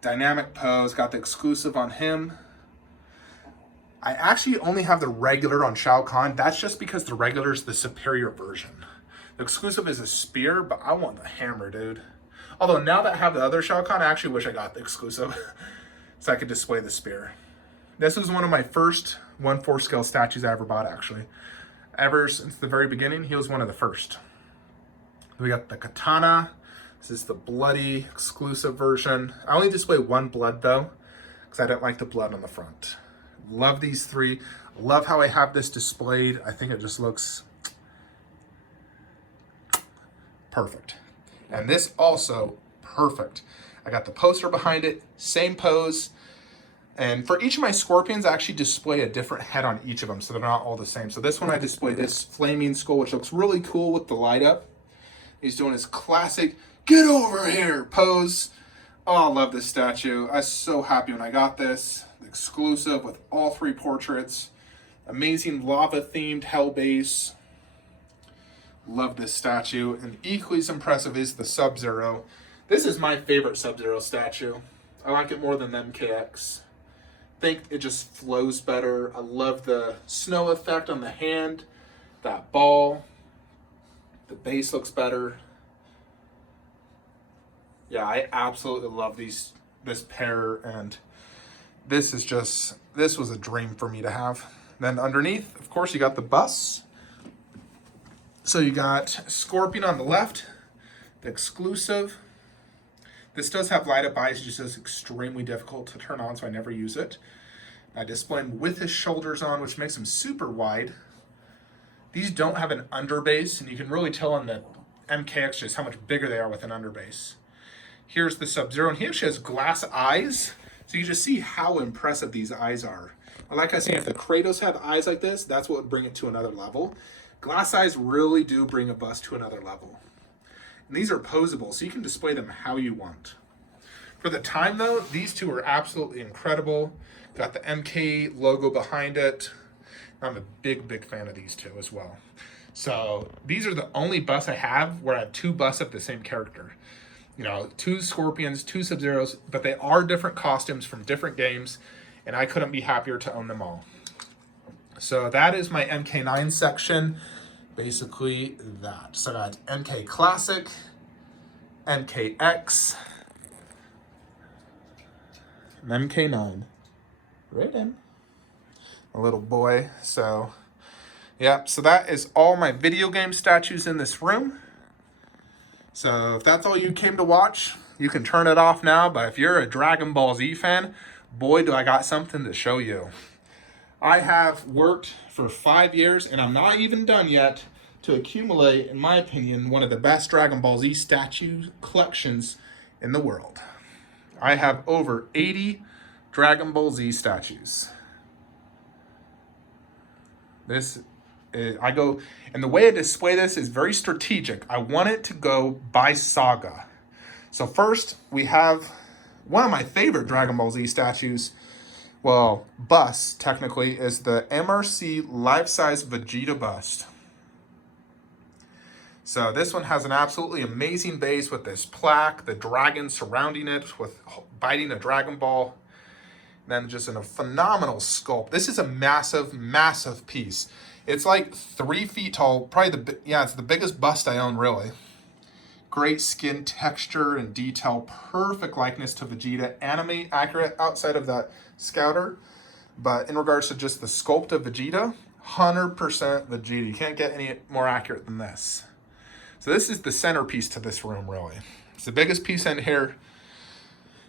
Dynamic pose, got the exclusive on him. I actually only have the regular on Shao Kahn. That's just because the regular is the superior version. The exclusive is a spear, but I want the hammer, dude. Although now that I have the other Shao Kahn, I actually wish I got the exclusive so I could display the spear. This was one of my first 1/4 scale statues I ever bought, actually. Ever since the very beginning, he was one of the first. We got the katana. This is the bloody exclusive version. I only display one blood though, because I didn't like the blood on the front. Love these three. Love how I have this displayed. I think it just looks perfect. And this also perfect. I got the poster behind it, same pose. And for each of my scorpions, I actually display a different head on each of them, so they're not all the same. So this one I display this flaming skull, which looks really cool with the light up. He's doing his classic, get over here pose. Oh, I love this statue. I was so happy when I got this. Exclusive with all three portraits. Amazing lava themed hell base. Love this statue. And equally as impressive is the Sub-Zero. This is my favorite Sub-Zero statue. I like it more than the Mkx. I think it just flows better. I love the snow effect on the hand. That ball. The base looks better. Yeah, I absolutely love this pair, and this was a dream for me to have. Then underneath, of course, you got the bus. So you got Scorpion on the left, the exclusive. This does have light up eyes, just is extremely difficult to turn on, so I never use it. I display him with his shoulders on, which makes him super wide. These don't have an underbase, and you can really tell on the Mkx just how much bigger they are with an underbase. Here's the Sub-Zero, and he actually has glass eyes, so you just see how impressive these eyes are. And like I said, if the Kratos had eyes like this, that's what would bring it to another level. Glass eyes really do bring a bust to another level. And these are posable, so you can display them how you want. For the time though, these two are absolutely incredible. Got the MK logo behind it. I'm a big, big fan of these two as well. So these are the only busts I have where I have two busts of the same character. You know, two Scorpions, two Sub-Zeros, but they are different costumes from different games, and I couldn't be happier to own them all. So that is my MK9 section. Basically that. So I got MK Classic, MKX, and MK9. Raiden. A little boy. So, yeah. So that is all my video game statues in this room. So if that's all you came to watch, you can turn it off now. But if you're a Dragon Ball Z fan, boy, do I got something to show you. I have worked for 5 years, and I'm not even done yet, to accumulate, in my opinion, one of the best Dragon Ball Z statue collections in the world. I have over 80 Dragon Ball Z statues. And the way I display this is very strategic. I want it to go by saga. So first, we have one of my favorite Dragon Ball Z statues, well, bust, technically, is the Mrc Life-Size Vegeta bust. So this one has an absolutely amazing base with this plaque, the dragon surrounding it with biting a Dragon Ball. And then just in a phenomenal sculpt. This is a massive, massive piece. It's like 3 feet tall, probably it's the biggest bust I own, really. Great skin texture and detail, perfect likeness to Vegeta, anime accurate outside of that scouter. But in regards to just the sculpt of Vegeta, 100% Vegeta. You can't get any more accurate than this. So this is the centerpiece to this room, really. It's the biggest piece in here.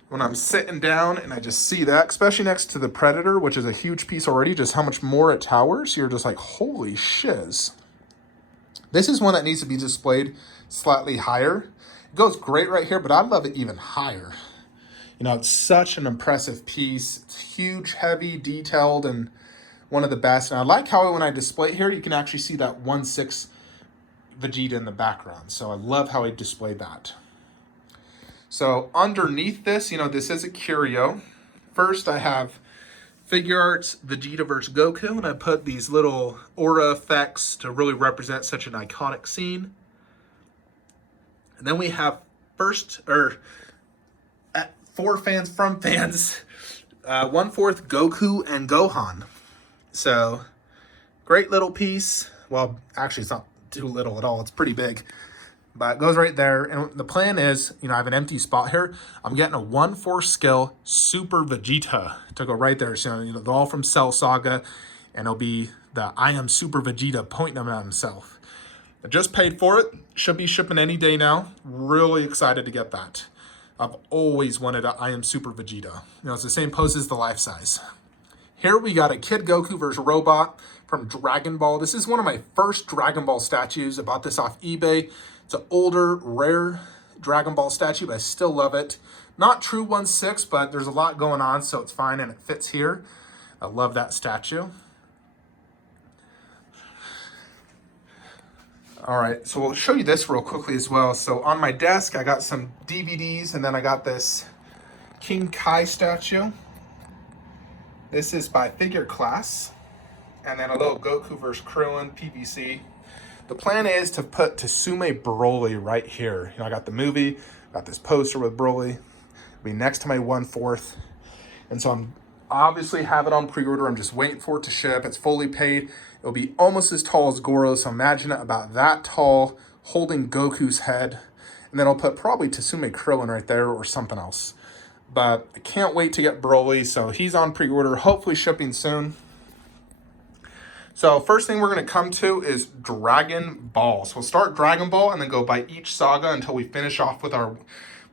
When I'm sitting down and I just see that, especially next to the Predator, which is a huge piece already, just how much more it towers, you're just like, holy shiz. This is one that needs to be displayed slightly higher. It goes great right here, but I'd love it even higher. You know, it's such an impressive piece. It's huge, heavy, detailed, and one of the best. And I like how when I display it here, you can actually see that 1/6 Vegeta in the background. So I love how I displayed that. So underneath this, you know, this is a curio. First, I have Figure Arts Vegeta Verse Goku, and I put these little aura effects to really represent such an iconic scene. And then we have four fans from fans, 1/4 Goku and Gohan. So great little piece. Well, actually it's not too little at all, it's pretty big. But it goes right there, and the plan is, I have an empty spot here. I'm getting a 1/4 scale Super Vegeta to go right there. So, they're all from Cell Saga, and it'll be the I am Super Vegeta pointing him at himself. I just paid for it. Should be shipping any day now. Really excited to get that. I've always wanted a I am Super Vegeta. It's the same pose as the life size. Here we got a Kid Goku versus Robot from Dragon Ball. This is one of my first Dragon Ball statues. I bought this off eBay. It's an older, rare Dragon Ball statue, but I still love it. Not true 1/6, but there's a lot going on, so it's fine, and it fits here. I love that statue. All right, so we'll show you this real quickly as well. So on my desk, I got some DVDs, and then I got this King Kai statue. This is by Figure Class. And then a little Goku vs. Krillin PVC. The plan is to put Tsume Broly right here. I got the movie, got this poster with Broly. It'll be next to my 1/4. And so I'm obviously have it on pre-order. I'm just waiting for it to ship. It's fully paid. It'll be almost as tall as Goro, so imagine it about that tall, holding Goku's head. And then I'll put probably Tsume Krillin right there or something else. But I can't wait to get Broly, so he's on pre-order, hopefully shipping soon. So first thing we're going to come to is Dragon Ball. So we'll start Dragon Ball and then go by each saga until we finish off with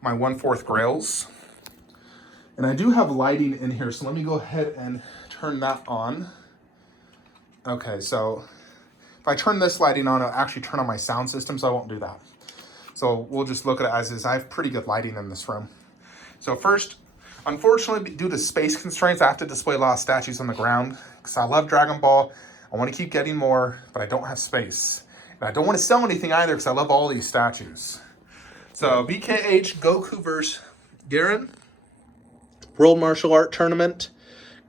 my 1/4 Grails. And I do have lighting in here, so let me go ahead and turn that on. Okay, so if I turn this lighting on, it'll actually turn on my sound system, so I won't do that. So we'll just look at it as is. I have pretty good lighting in this room. So first, unfortunately, due to space constraints, I have to display a lot of statues on the ground because I love Dragon Ball. I want to keep getting more, but I don't have space. And I don't want to sell anything either because I love all these statues. So Vkh Goku vs. Gaiden, World Martial Art Tournament,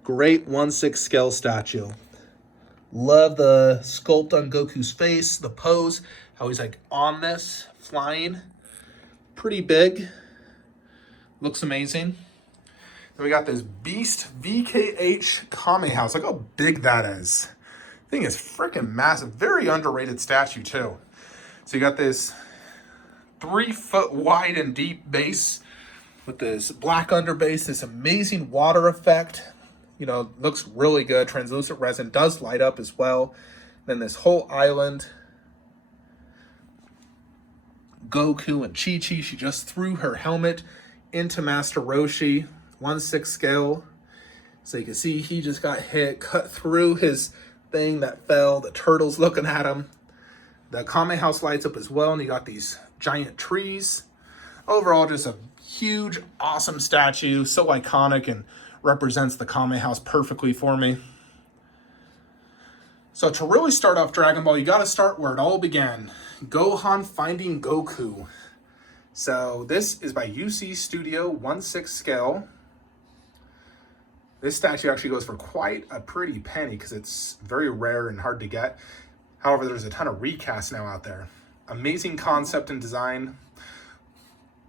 great 1/6 scale statue. Love the sculpt on Goku's face, the pose, how he's like on this, flying. Pretty big. Looks amazing. Then we got this Beast Vkh Kame House. Look how big that is. Thing is freaking massive. Very underrated statue too. So you got this 3 foot wide and deep base with this black underbase, this amazing water effect. Looks really good. Translucent resin does light up as well. Then this whole island. Goku and Chi-Chi, she just threw her helmet into Master Roshi, 1/6 scale. So you can see he just got hit, cut through his thing that fell. The turtle's looking at him. The Kame House lights up as well, and you got these giant trees. Overall, just a huge, awesome statue. So iconic and represents the Kame House perfectly for me. So to really start off Dragon Ball, you got to start where it all began. Gohan finding Goku. So this is by UC Studio, 1/6 scale. This statue actually goes for quite a pretty penny because it's very rare and hard to get. However, there's a ton of recasts now out there. Amazing concept and design.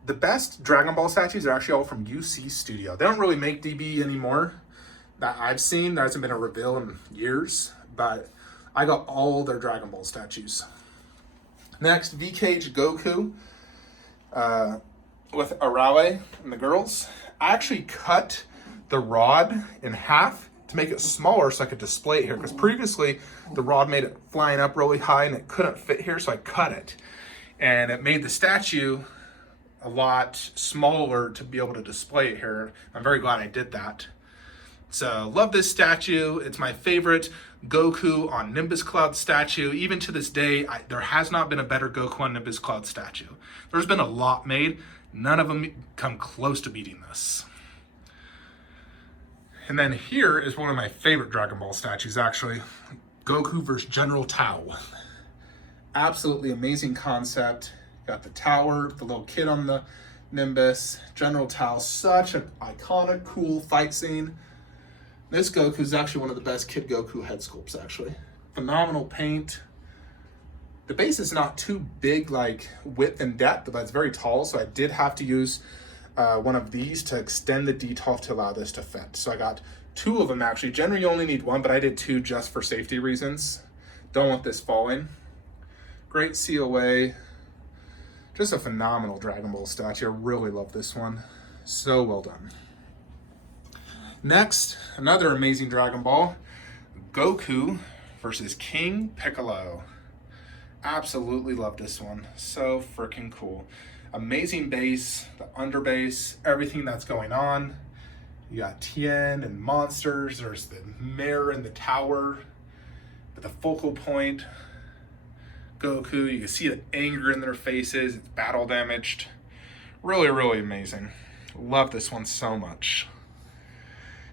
The best Dragon Ball statues are actually all from UC Studio. They don't really make DB anymore that I've seen. There hasn't been a reveal in years, but I got all their Dragon Ball statues. Next, Vkh Goku with Arawe and the girls. I actually cut the rod in half to make it smaller so I could display it here, because previously the rod made it flying up really high and it couldn't fit here, so I cut it. And it made the statue a lot smaller to be able to display it here. I'm very glad I did that. So love this statue. It's my favorite Goku on Nimbus Cloud statue. Even to this day, there has not been a better Goku on Nimbus Cloud statue. There's been a lot made. None of them come close to beating this. And then here is one of my favorite Dragon Ball statues, actually. Goku versus General Tao. Absolutely amazing concept. Got the tower, the little kid on the Nimbus. General Tao, such an iconic, cool fight scene. This Goku is actually one of the best Kid Goku head sculpts, actually. Phenomenal paint. The base is not too big, like width and depth, but it's very tall, so I did have to use one of these to extend the detail to allow this to fit. So I got 2 of them, actually. Generally, you only need 1, but I did 2 just for safety reasons. Don't want this falling. Great COA. Just a phenomenal Dragon Ball statue. I really love this one. So well done. Next, another amazing Dragon Ball. Goku versus King Piccolo. Absolutely love this one. So freaking cool. Amazing base, the underbase, everything that's going on. You got Tien and monsters. There's the mirror in the tower. But the focal point, Goku, you can see the anger in their faces. It's battle damaged. Really, really amazing. Love this one so much.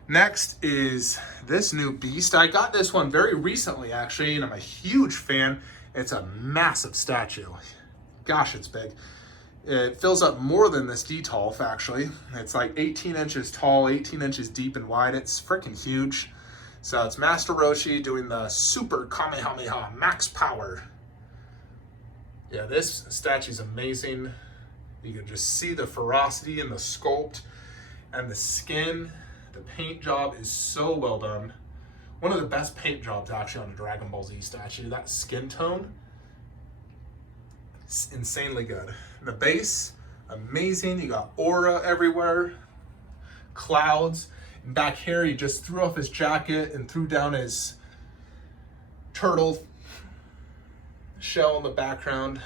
Next is this new beast. I got this one very recently, actually, and I'm a huge fan. It's a massive statue. Gosh, it's big. It fills up more than this detail, actually. It's like 18 inches tall, 18 inches deep and wide. It's freaking huge. So it's Master Roshi doing the Super Kamehameha Max Power. Yeah, this statue's amazing. You can just see the ferocity in the sculpt and the skin. The paint job is so well done. One of the best paint jobs actually on a Dragon Ball Z statue. That skin tone, it's insanely good. The base, amazing. You got aura everywhere, clouds. And back here, he just threw off his jacket and threw down his turtle shell in the background.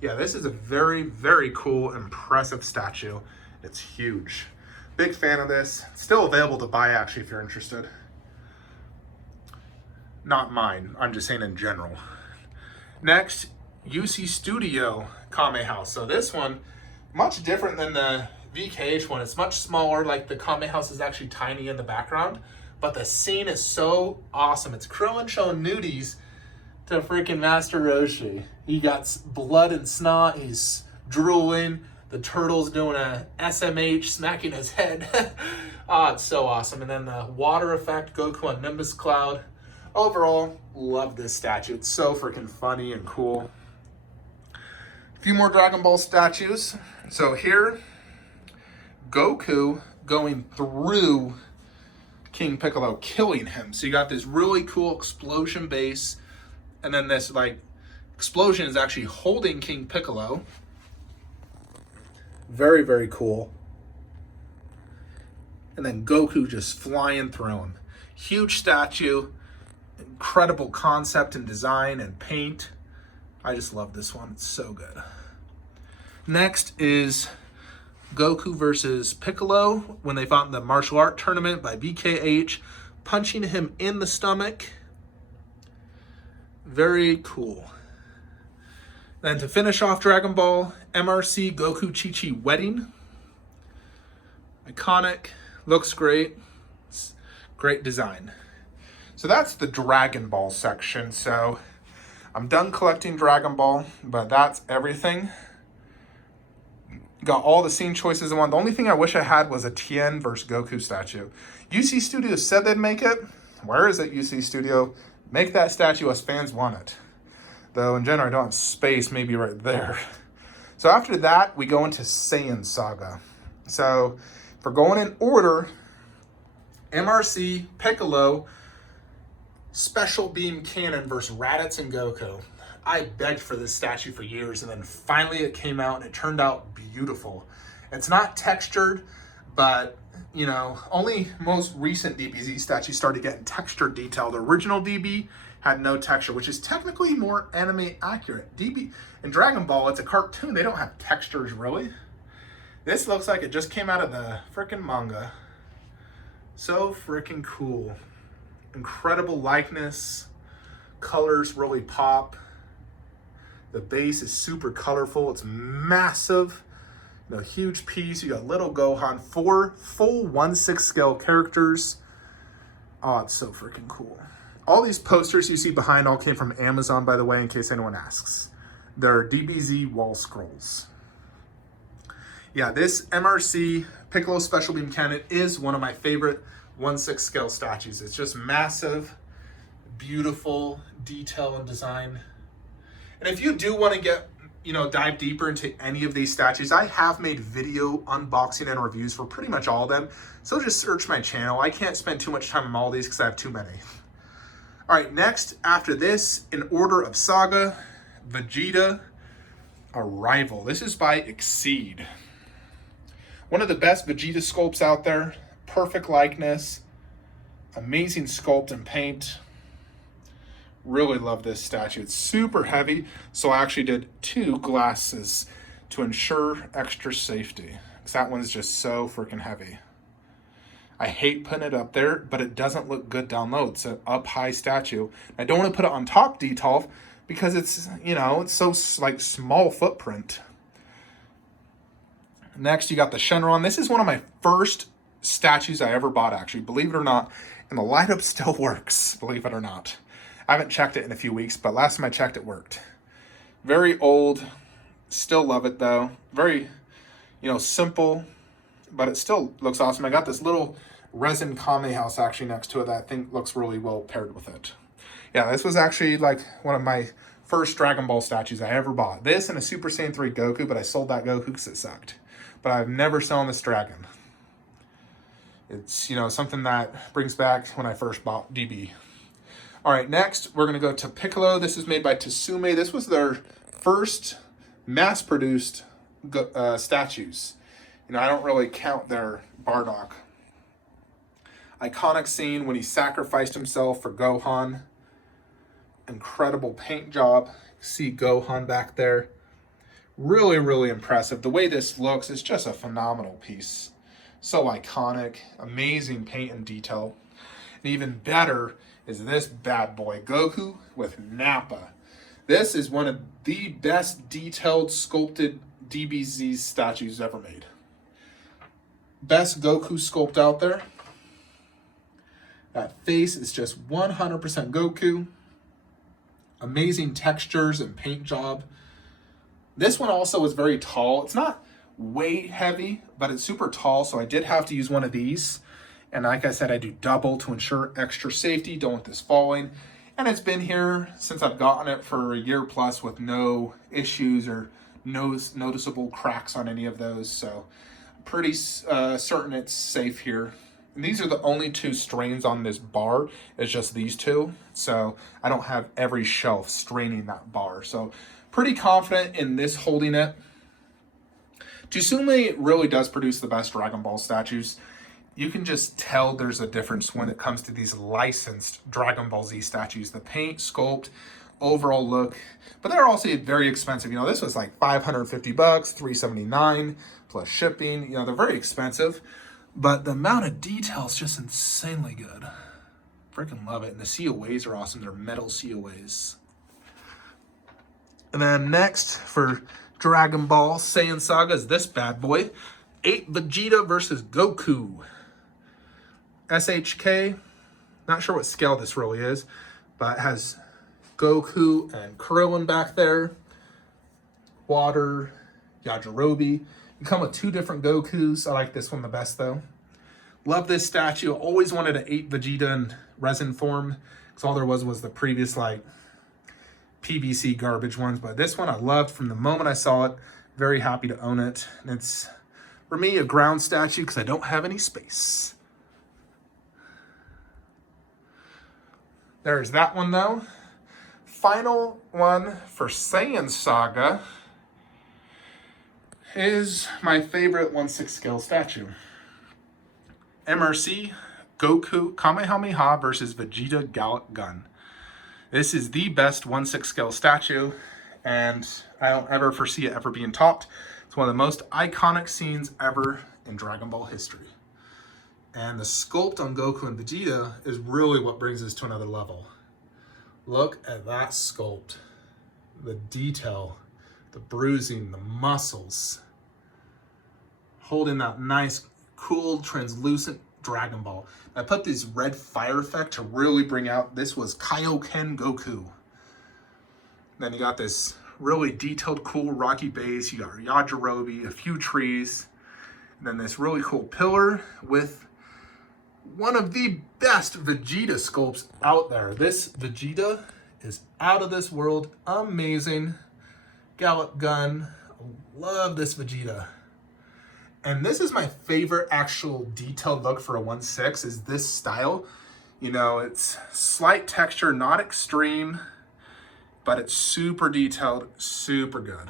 Yeah, this is a very, very cool, impressive statue. It's huge. Big fan of this. Still available to buy, actually, if you're interested. Not mine. I'm just saying in general. Next, UC Studio Kamehameha. So this one, much different than the Vkh one. It's much smaller. Like the Kamehameha is actually tiny in the background. But the scene is so awesome. It's Krillin showing nudies to freaking Master Roshi. He got blood and snot. He's drooling. The turtle's doing a SMH, smacking his head. It's so awesome. And then the water effect, Goku on Nimbus Cloud. Overall, love this statue. It's so freaking funny and cool. A few more Dragon Ball statues. So here, Goku going through King Piccolo, killing him. So you got this really cool explosion base. And then this like explosion is actually holding King Piccolo. Very, very cool. And then Goku just flying through him. Huge statue. Incredible concept and design and paint. I just love this one. It's so good. Next is Goku versus Piccolo when they fought in the martial art tournament by Vkh, punching him in the stomach. Very cool. Then to finish off Dragon Ball, Mrc Goku Chi-Chi Wedding. Iconic, looks great, great design. So that's the Dragon Ball section. So I'm done collecting Dragon Ball, but that's everything. Got all the scene choices in one. The only thing I wish I had was a Tien versus Goku statue. UC Studio said they'd make it. Where is it, UC Studio? Make that statue, us fans want it. Though in general, I don't have space, maybe right there. So after that, we go into Saiyan Saga. So if we're going in order, Mrc, Piccolo, Special Beam Cannon versus Raditz and Goku. I begged for this statue for years, and then finally it came out, and it turned out beautiful. It's not textured, but, you know, only most recent DBZ statues started getting textured detail. The original DB had no texture, which is technically more anime accurate. DB in Dragon Ball, it's a cartoon. They don't have textures, really. This looks like it just came out of the freaking manga. So freaking cool. Incredible likeness. Colors really pop. The base is super colorful. It's massive. You know, huge piece. You got little Gohan. 4 full 1/6 scale characters. Oh, it's so freaking cool. All these posters you see behind all came from Amazon, by the way, in case anyone asks. They're DBZ Wall Scrolls. Yeah, this MRC Piccolo Special Beam Cannon is one of my favorite 1/6 scale statues. It's just massive, beautiful detail and design. And if you do want to get, dive deeper into any of these statues, I have made video unboxing and reviews for pretty much all of them. So just search my channel. I can't spend too much time on all these because I have too many. All right, next, after this, in order of saga, Vegeta Arrival. This is by Exceed. One of the best Vegeta sculpts out there. Perfect likeness. Amazing sculpt and paint. Really love this statue. It's super heavy, so I actually did 2 glasses to ensure extra safety, because that one's just so freaking heavy. I hate putting it up there, but it doesn't look good down low. It's an up high statue. I don't want to put it on top detail because it's, it's so like small footprint. Next, you got the Shenron. This is one of my first statues I ever bought, actually, believe it or not, and the light up still works, believe it or not. I haven't checked it in a few weeks, but last time I checked, it worked. Very old. Still love it, though. Very, simple, but it still looks awesome. I got this little resin Kame house actually next to it that I think looks really well paired with it. Yeah, this was actually like one of my first Dragon Ball statues I ever bought. This and a Super Saiyan 3 Goku, but I sold that Goku because it sucked. But I've never sold this dragon. It's, something that brings back when I first bought DB. All right, next, we're going to go to Piccolo. This is made by Tsume. This was their first mass-produced statues. I don't really count their Bardock. Iconic scene when he sacrificed himself for Gohan. Incredible paint job. See Gohan back there. Really, really impressive. The way this looks is just a phenomenal piece. So iconic, amazing paint and detail. And even better is this bad boy, Goku with Nappa. This is one of the best detailed sculpted DBZ statues ever made. Best Goku sculpt out there. That face is just 100% Goku. Amazing textures and paint job. This one also is very tall. It's not way heavy, but it's super tall, so I did have to use one of these. And like I said, I do double to ensure extra safety, don't want this falling. And it's been here since I've gotten it for a year plus with no issues or no noticeable cracks on any of those. So pretty certain it's safe here. And these are the only 2 strains on this bar. It's just these 2. So I don't have every shelf straining that bar. So pretty confident in this holding it. Tsume really does produce the best Dragon Ball statues. You can just tell there's a difference when it comes to these licensed Dragon Ball Z statues. The paint, sculpt, overall look, but they're also very expensive. This was like $550, $379 plus shipping. They're very expensive, but the amount of detail is just insanely good. Freaking love it. And the COAs are awesome. They're metal COAs. And then next for Dragon Ball Saiyan Saga is this bad boy. 8 Vegeta versus Goku. SHK, not sure what scale this really is, but it has Goku and Krillin back there. Water, Yajirobe. You come with 2 different Gokus. I like this one the best though. Love this statue. Always wanted an 8 Vegeta in resin form, because all there was the previous like PVC garbage ones. But this one I loved from the moment I saw it. Very happy to own it. And it's, for me, a ground statue because I don't have any space. There's that one though. Final one for Saiyan Saga is my favorite 1/6 scale statue. Mrc Goku Kamehameha versus Vegeta Gallic Gun. This is the best 1/6 scale statue, and I don't ever foresee it ever being topped. It's one of the most iconic scenes ever in Dragon Ball history. And the sculpt on Goku and Vegeta is really what brings us to another level. Look at that sculpt. The detail, the bruising, the muscles. Holding that nice, cool, translucent Dragon Ball. I put this red fire effect to really bring out, this was Kaioken Goku. Then you got this really detailed, cool rocky base. You got Yajirobe, a few trees, and then this really cool pillar with one of the best Vegeta sculpts out there. This Vegeta is out of this world, amazing. Gallop gun, love this Vegeta. And this is my favorite actual detailed look for a 1/6 is this style. You know, it's slight texture, not extreme, but it's super detailed, super good.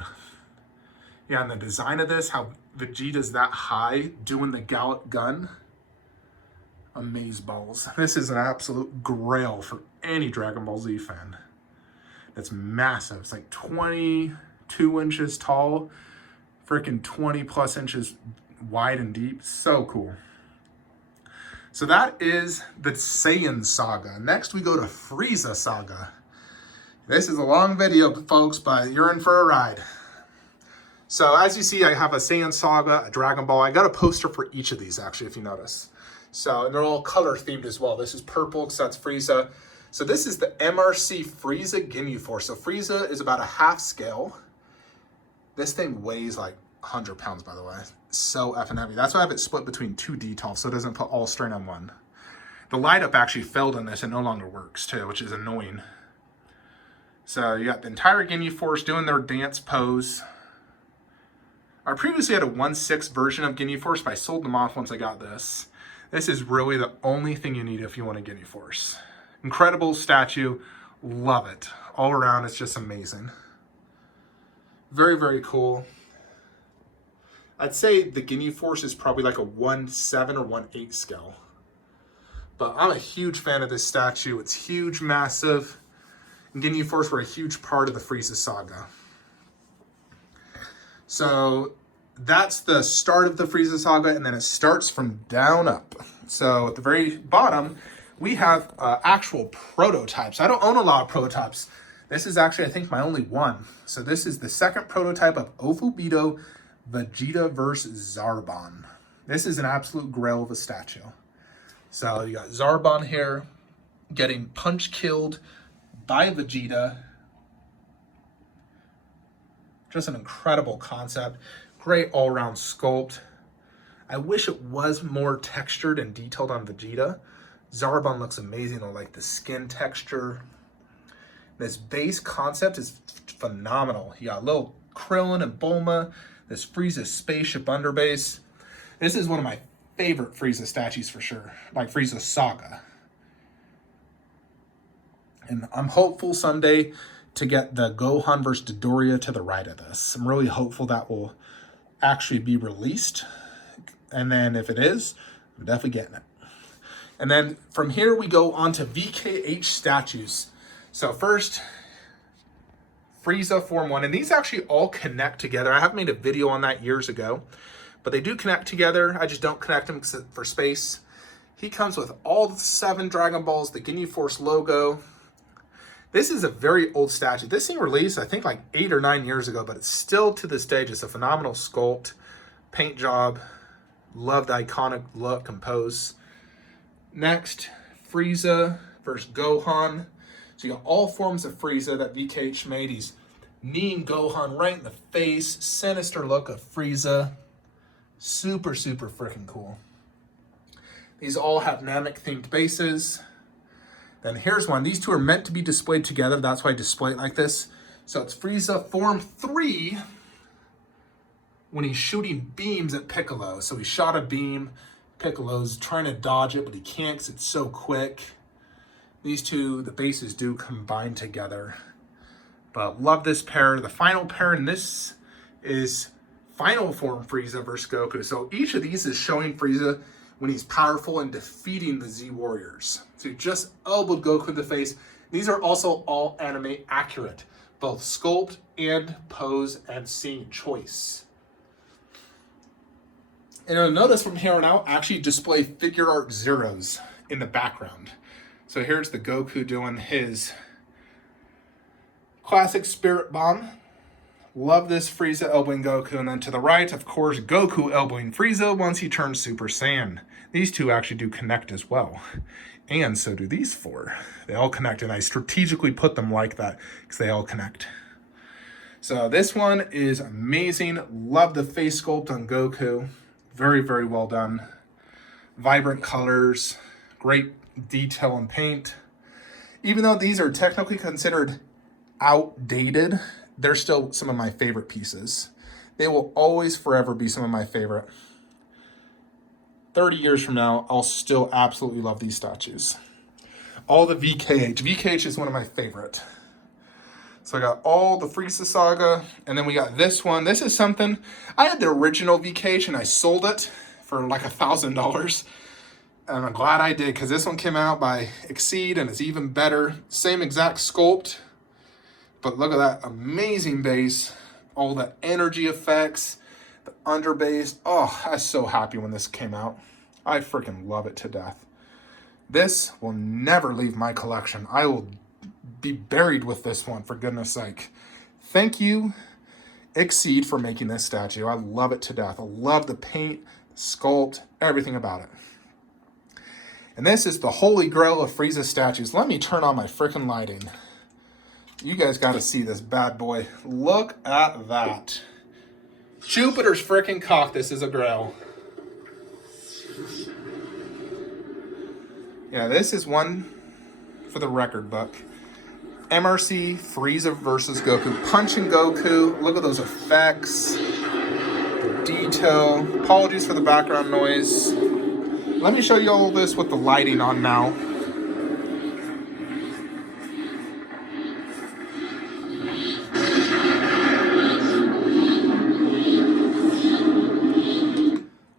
Yeah, and the design of this, how Vegeta's that high doing the Gallop gun, amazeballs. This is an absolute grail for any Dragon Ball Z fan. It's massive. It's like 22 inches tall, freaking 20 plus inches wide and deep. So cool. So that is the Saiyan Saga. Next we go to Frieza Saga. This is a long video, folks, but you're in for a ride. So as you see, I have a Saiyan Saga, a Dragon Ball. I got a poster for each of these, actually, if you notice. So, and they're all color themed as well. This is purple, because that's Frieza. So this is the MRC Frieza Ginyu Force. So Frieza is about a half scale. This thing weighs like 100 pounds, by the way. So effing heavy. That's why I have it split between two detals, so it doesn't put all strain on one. The light up actually failed on this and no longer works too, which is annoying. So you got the entire Ginyu Force doing their dance pose. I previously had a 1/6 version of Ginyu Force, but I sold them off once I got this. This is really the only thing you need if you want a Ginyu Force. Incredible statue. Love it. All around, it's just amazing. Very, very cool. I'd say the Ginyu Force is probably like a 1/7 or 1/8 scale. But I'm a huge fan of this statue. It's huge, massive. And Ginyu Force were a huge part of the Frieza Saga. So that's the start of the Frieza Saga, and then it starts from down up. So at the very bottom, we have actual prototypes. I don't own a lot of prototypes. This is actually, I think, my only one. So this is the second prototype of Ofubito Vegeta Verse Zarbon. This is an absolute grail of a statue. So you got Zarbon here getting punch killed by Vegeta. Just an incredible concept. Great all-around sculpt. I wish it was more textured and detailed on Vegeta. Zarbon looks amazing though, like the skin texture. This base concept is phenomenal. You got little Krillin and Bulma, this Frieza spaceship underbase. This is one of my favorite Frieza statues for sure, like Frieza Saga. And I'm hopeful someday to get the Gohan versus Dodoria to the right of this. I'm really hopeful that will actually be released. And then if it is, I'm definitely getting it. And then from here we go on to Vkh statues. So first, Frieza Form 1, and these actually all connect together. I have made a video on that years ago, but they do connect together. I just don't connect them for space. He comes with all 7 Dragon Balls, the Ginyu Force logo. This is a very old statue. This thing released, I think, like 8 or 9 years ago, but it's still to this day just a phenomenal sculpt, paint job. Love the iconic look and pose. Next, Frieza versus Gohan. So you got all forms of Frieza that Vkh made. He's kneeing Gohan right in the face. Sinister look of Frieza. Super, super freaking cool. These all have Namek themed bases. Then here's one. These two are meant to be displayed together. That's why I display it like this. So it's Frieza Form 3 when he's shooting beams at Piccolo. So he shot a beam. Piccolo's trying to dodge it, but he can't because it's so quick. These two, the bases do combine together. But love this pair. The final pair in this is Final Form Frieza versus Goku. So each of these is showing Frieza when he's powerful and defeating the Z Warriors. So he just elbowed Goku in the face. These are also all anime accurate, both sculpt and pose and scene choice. And you'll notice from here on out, I actually display figure art zeros in the background. So here's the Goku doing his classic Spirit Bomb. Love this Frieza elbowing Goku. And then to the right, of course, Goku elbowing Frieza once he turns Super Saiyan. These two actually do connect as well. And so do these 4. They all connect, and I strategically put them like that because they all connect. So this one is amazing. Love the face sculpt on Goku. Very, very well done. Vibrant colors, great detail and paint. Even though these are technically considered outdated, they're still some of my favorite pieces. They will always forever be some of my favorite. 30 years from now, I'll still absolutely love these statues. All the Vkh. Vkh is one of my favorite. So I got all the Frieza Saga, and then we got this one. This is something, I had the original Vkh and I sold it for like $1,000. And I'm glad I did, because this one came out by Exceed and it's even better. Same exact sculpt, but look at that amazing base. All the energy effects, the underbase. Oh, I was so happy when this came out. I freaking love it to death. This will never leave my collection. I will be buried with this one, for goodness sake. Thank you, Exceed, for making this statue. I love it to death. I love the paint, the sculpt, everything about it. And this is the Holy Grail of Frieza Statues. Let me turn on my freaking lighting. You guys got to see this bad boy. Look at that. Jupiter's freaking cock. This is a grail. Yeah, this is one for the record book. Mrc Frieza versus Goku. Punching Goku. Look at those effects. The detail. Apologies for the background noise. Let me show you all this with the lighting on now.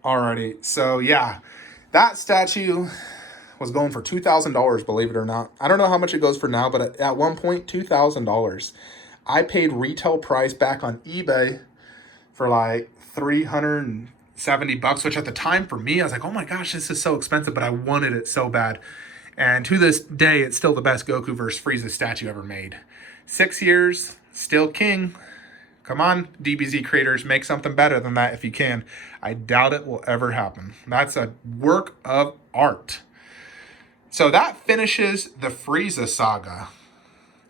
Alrighty, so yeah, that statue was going for $2,000, believe it or not. I don't know how much it goes for now, but at one point, $2,000. I paid retail price back on eBay for like $370, which at the time for me, I was like, oh my gosh, this is so expensive, but I wanted it so bad. And to this day, it's still the best Goku versus Frieza statue ever made. 6 years, still king. Come on, DBZ creators, make something better than that if you can. I doubt it will ever happen. That's a work of art. So that finishes the Frieza Saga.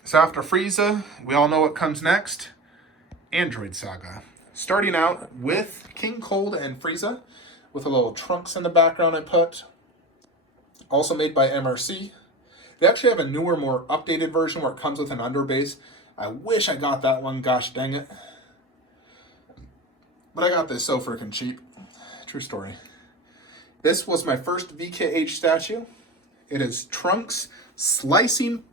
So after Frieza, we all know what comes next. Android Saga. Starting out with King Cold and Frieza, with a little Trunks in the background I put. Also made by Mrc. They actually have a newer, more updated version where it comes with an underbase. I wish I got that one, gosh dang it. But I got this so freaking cheap. True story. This was my first Vkh statue. It is Trunks slicing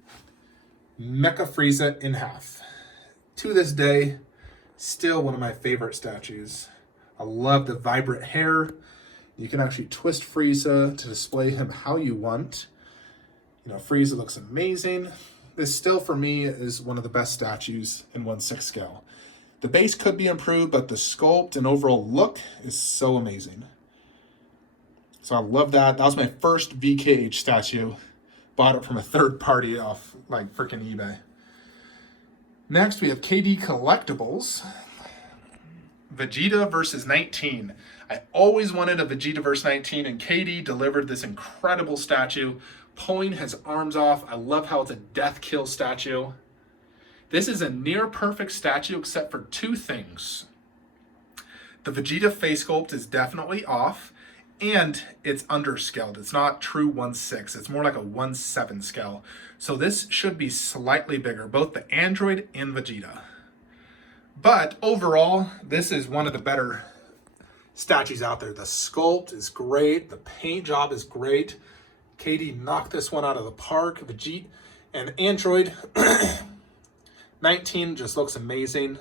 Mecha Frieza in half. To this day, still one of my favorite statues. I love the vibrant hair. You can actually twist Frieza to display him how you want. You know, Frieza looks amazing. This still, for me, is one of the best statues in 1/6 scale. The base could be improved, but the sculpt and overall look is so amazing. So I love that. That was my first Vkh statue. Bought it from a third party off, like, freaking eBay. Next, we have KD Collectibles. Vegeta versus 19. I always wanted a Vegeta versus 19, and KD delivered this incredible statue, pulling his arms off. I love how it's a death kill statue. This is a near perfect statue except for two things. The Vegeta face sculpt is definitely off, and it's underscaled. It's not true 1/6. It's more like a 1/7 scale. So this should be slightly bigger, both the Android and Vegeta. But overall, this is one of the better statues out there. The sculpt is great. The paint job is great. KD knocked this one out of the park. Vegeta and Android 19 just looks amazing.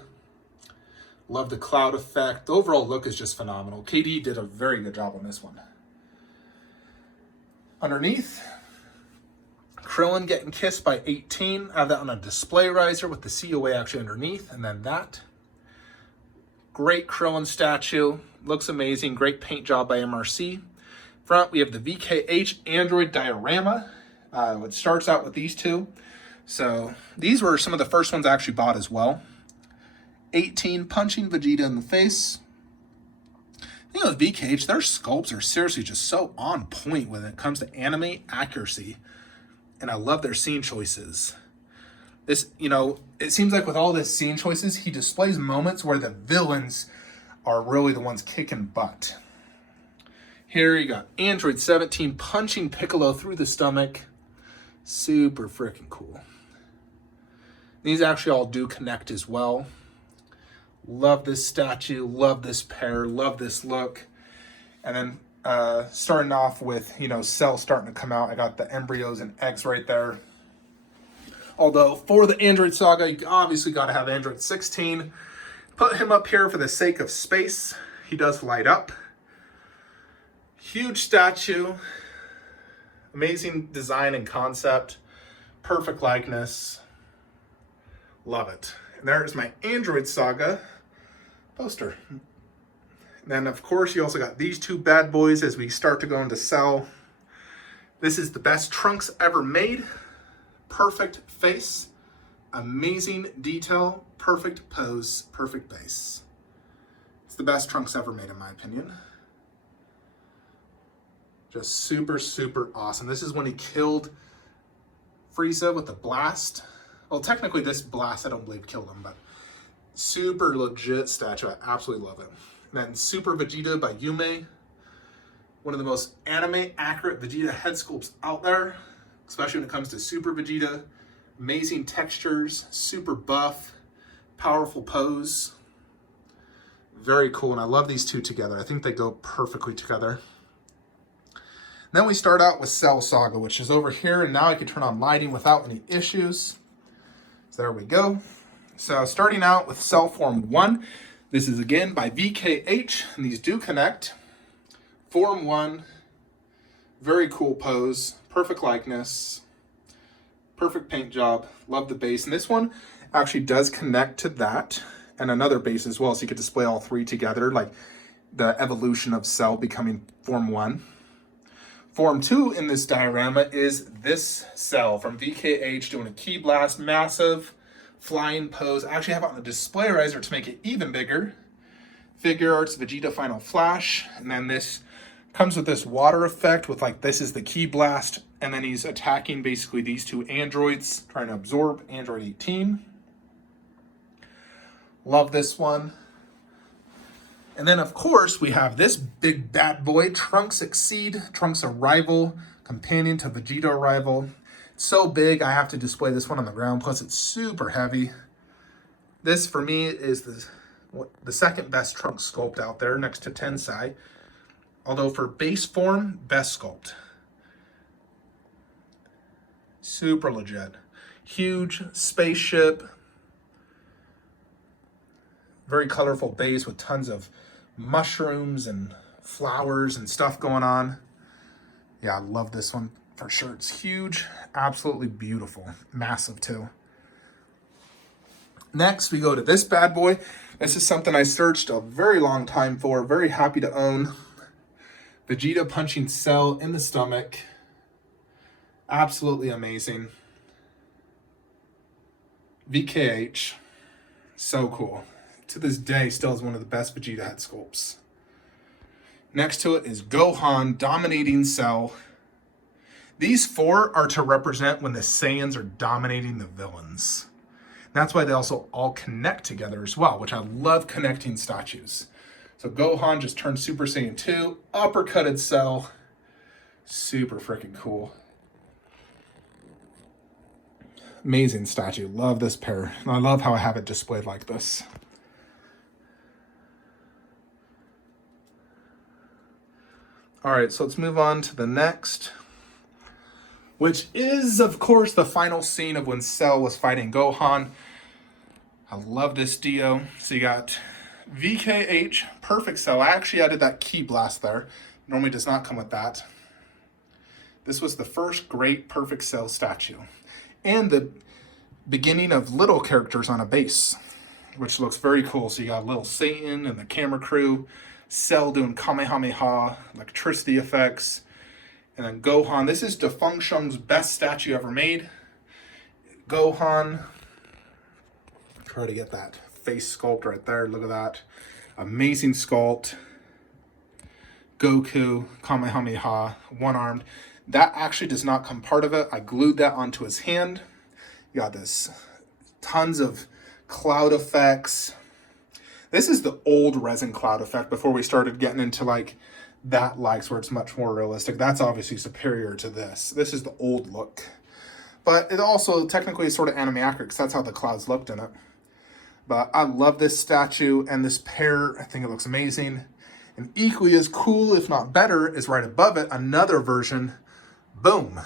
Love the cloud effect. The overall look is just phenomenal. KD did a very good job on this one. Underneath, Krillin getting kissed by 18. I have that on a display riser with the COA actually underneath. And then that. Great Krillin statue. Looks amazing. Great paint job by Mrc. Front, we have the Vkh Android Diorama. It starts out with these two. So these were some of the first ones I actually bought as well. 18, punching Vegeta in the face. You know, Vkh, their sculpts are seriously just so on point when it comes to anime accuracy. And I love their scene choices. This, you know, it seems like with all his scene choices, he displays moments where the villains are really the ones kicking butt. Here you got Android 17 punching Piccolo through the stomach. Super freaking cool. These actually all do connect as well. Love this statue, love this pair, love this look. And then starting off with, you know, Cell starting to come out. I got the embryos and eggs right there. Although for the Android Saga, you obviously got to have Android 16. Put him up here for the sake of space. He does light up. Huge statue. Amazing design and concept. Perfect likeness. Love it. And there's my Android Saga poster. And then, of course, you also got these two bad boys as we start to go into Cell. This is the best Trunks ever made. Perfect face. Amazing detail. Perfect pose. Perfect base. It's the best Trunks ever made, in my opinion. Just super, super awesome. This is when he killed Frieza with the blast. Well, technically this blast I don't believe killed him, but super legit statue. I absolutely love it. And then Super Vegeta by Yume. One of the most anime accurate Vegeta head sculpts out there, especially when it comes to Super Vegeta. Amazing textures, super buff, powerful pose. Very cool, and I love these two together. I think they go perfectly together. Then we start out with Cell Saga, which is over here, and now I can turn on lighting without any issues. So there we go. So starting out with Cell Form 1, this is again by Vkh, and these do connect. Form 1, very cool pose, perfect likeness, perfect paint job, love the base. And this one actually does connect to that and another base as well, so you could display all three together, like the evolution of Cell becoming Form 1. Form 2 in this diorama is this Cell from Vkh doing a key blast, massive flying pose. I actually have it on the display riser to make it even bigger. Figure Arts Vegeta Final Flash, and then this comes with this water effect with like, this is the key blast, and then he's attacking basically these two androids, trying to absorb Android 18. Love this one. And then, of course, we have this big bad boy, Trunks Exceed, Trunks Arrival, companion to Vegeta Arrival. It's so big, I have to display this one on the ground, plus it's super heavy. This, for me, is the second best Trunks sculpt out there, next to Tensai. Although for base form, best sculpt. Super legit. Huge spaceship. Very colorful base with tons of mushrooms and flowers and stuff going on. Yeah, I love this one for sure. It's huge, absolutely beautiful, massive too. Next, we go to this bad boy. This is something I searched a very long time for, very happy to own. Vegeta punching Cell in the stomach. Absolutely amazing. Vkh, so cool. To this day, still is one of the best Vegeta head sculpts. Next to it is Gohan dominating Cell. These four are to represent when the Saiyans are dominating the villains. That's why they also all connect together as well, which I love connecting statues. So Gohan just turned Super Saiyan 2, uppercutted Cell. Super freaking cool. Amazing statue. Love this pair. And I love how I have it displayed like this. All right, so let's move on to the next, which is, of course, the final scene of when Cell was fighting Gohan. I love this Dio. So you got Vkh, perfect Cell. I actually added that key blast there. Normally does not come with that. This was the first great perfect Cell statue. And the beginning of little characters on a base, which looks very cool. So you got little Satan and the camera crew. Cell doing Kamehameha, electricity effects, and then Gohan. This is Defeng Shung's best statue ever made. Gohan, try to get that face sculpt right there. Look at that. Amazing sculpt. Goku, Kamehameha, one-armed. That actually does not come part of it. I glued that onto his hand. You got this Tons of cloud effects. This is the old resin cloud effect before we started getting into like that likes where it's much more realistic. That's obviously superior to this. This is the old look. But it also technically is sort of anime accurate because that's how the clouds looked in it. But I love this statue and this pair. I think it looks amazing. And equally as cool, if not better, is right above it, another version. Boom.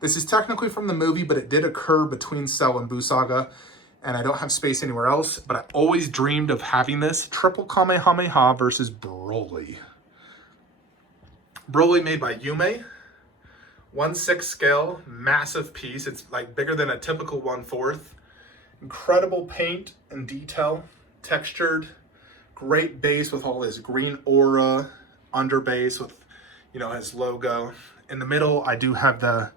This is technically from the movie, but it did occur between Cell and Boo Saga. And I don't have space anywhere else. But I always dreamed of having this. Triple Kamehameha versus Broly. Broly made by Yume. 1/6 scale, massive piece. It's like bigger than a typical 1/4. Incredible paint and detail, textured, great base with all his green aura, under base with, you know, his logo. In the middle, I do have the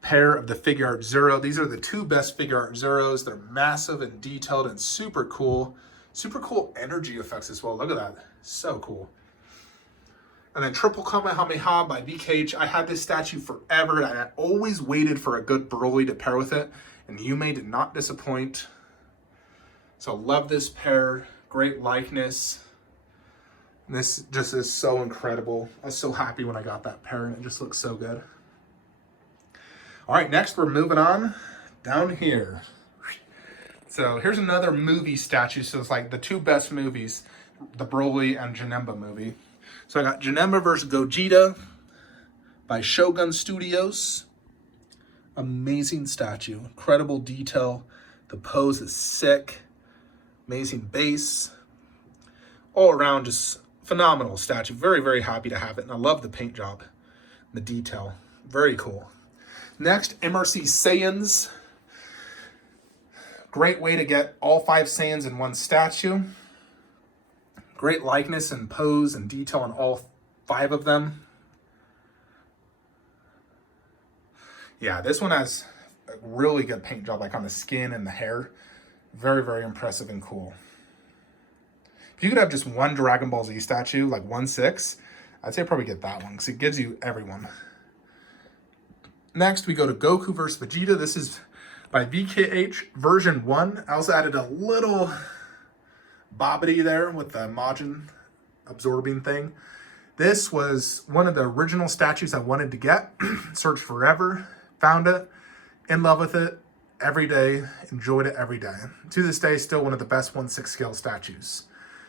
pair of the Figure Art Zero. These are the two best Figure Art Zeros. They're massive and detailed and super cool. Super cool energy effects as well. Look at that. So cool. And then Triple Kamehameha by Vkh. I had this statue forever, and I always waited for a good Broly to pair with it. And Yume did not disappoint. So love this pair. Great likeness. And this just is so incredible. I was so happy when I got that pair, and it just looks so good. All right, next we're moving on down here. So here's another movie statue. So it's like the two best movies, the Broly and Janemba movie. So I got Janemba vs. Gogeta by Shogun Studios. Amazing statue, incredible detail. The pose is sick. Amazing base. All around just phenomenal statue. Very, very happy to have it. And I love the paint job, the detail. Very cool. Next, Mrc Saiyans. Great way to get all 5 Saiyans in one statue. Great likeness and pose and detail on all 5 of them. Yeah, this one has a really good paint job, like on the skin and the hair. Very, very impressive and cool. If you could have just one Dragon Ball Z statue, like 1/6, I'd say probably get that one because it gives you everyone. Next, we go to Goku vs. Vegeta. This is by Vkh version 1. I also added a little bobbity there with the Majin absorbing thing. This was one of the original statues I wanted to get. Searched forever, found it, in love with it every day, enjoyed it every day. To this day, still one of the best 1/6 scale statues.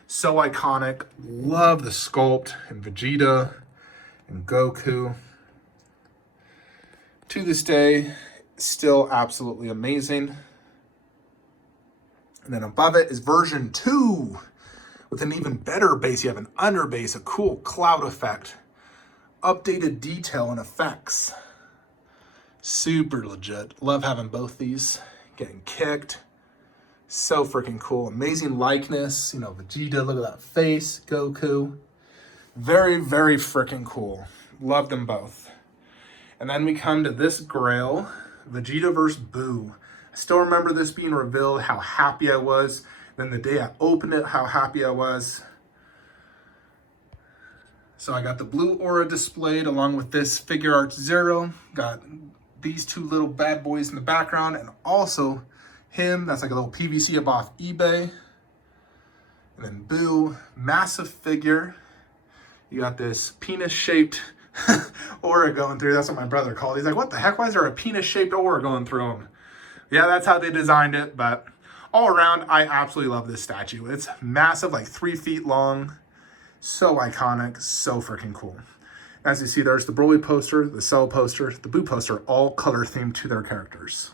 So iconic. Love the sculpt and Vegeta and Goku. To this day, still absolutely amazing. And then above it is version 2 with an even better base. You have an under base, a cool cloud effect, updated detail and effects. Super legit. Love having both these. Getting kicked. So freaking cool. Amazing likeness. You know, Vegeta, look at that face. Goku. Very, very freaking cool. Love them both. And then we come to this Grail, Vegeta Verse Boo. I still remember this being revealed, how happy I was. Then the day I opened it, how happy I was. So I got the blue aura displayed along with this Figure Art Zero. Got these two little bad boys in the background, and also him. That's like a little PVC up off eBay. And then Boo, massive figure. You got this penis-shaped aura going through. That's what my brother called it. He's like, what the heck? Why is there a penis-shaped aura going through him? Yeah, that's how they designed it, but all around, I absolutely love this statue. It's massive, like 3 feet long. So iconic, so freaking cool. As you see, there's the Broly poster, the Cell poster, the Boo poster, all color themed to their characters.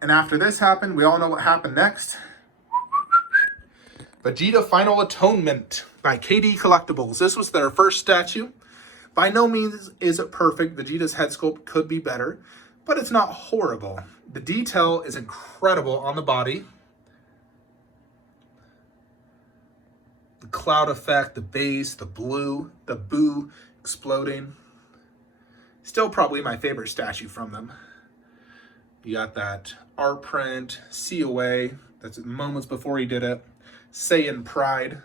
And after this happened, we all know what happened next. Vegeta Final Atonement by KD Collectibles. This was their first statue. By no means is it perfect. Vegeta's head sculpt could be better, but it's not horrible. The detail is incredible on the body. The cloud effect, the base, the blue, the Boo exploding. Still probably my favorite statue from them. You got that art print, COA, that's moments before he did it. Saiyan Pride.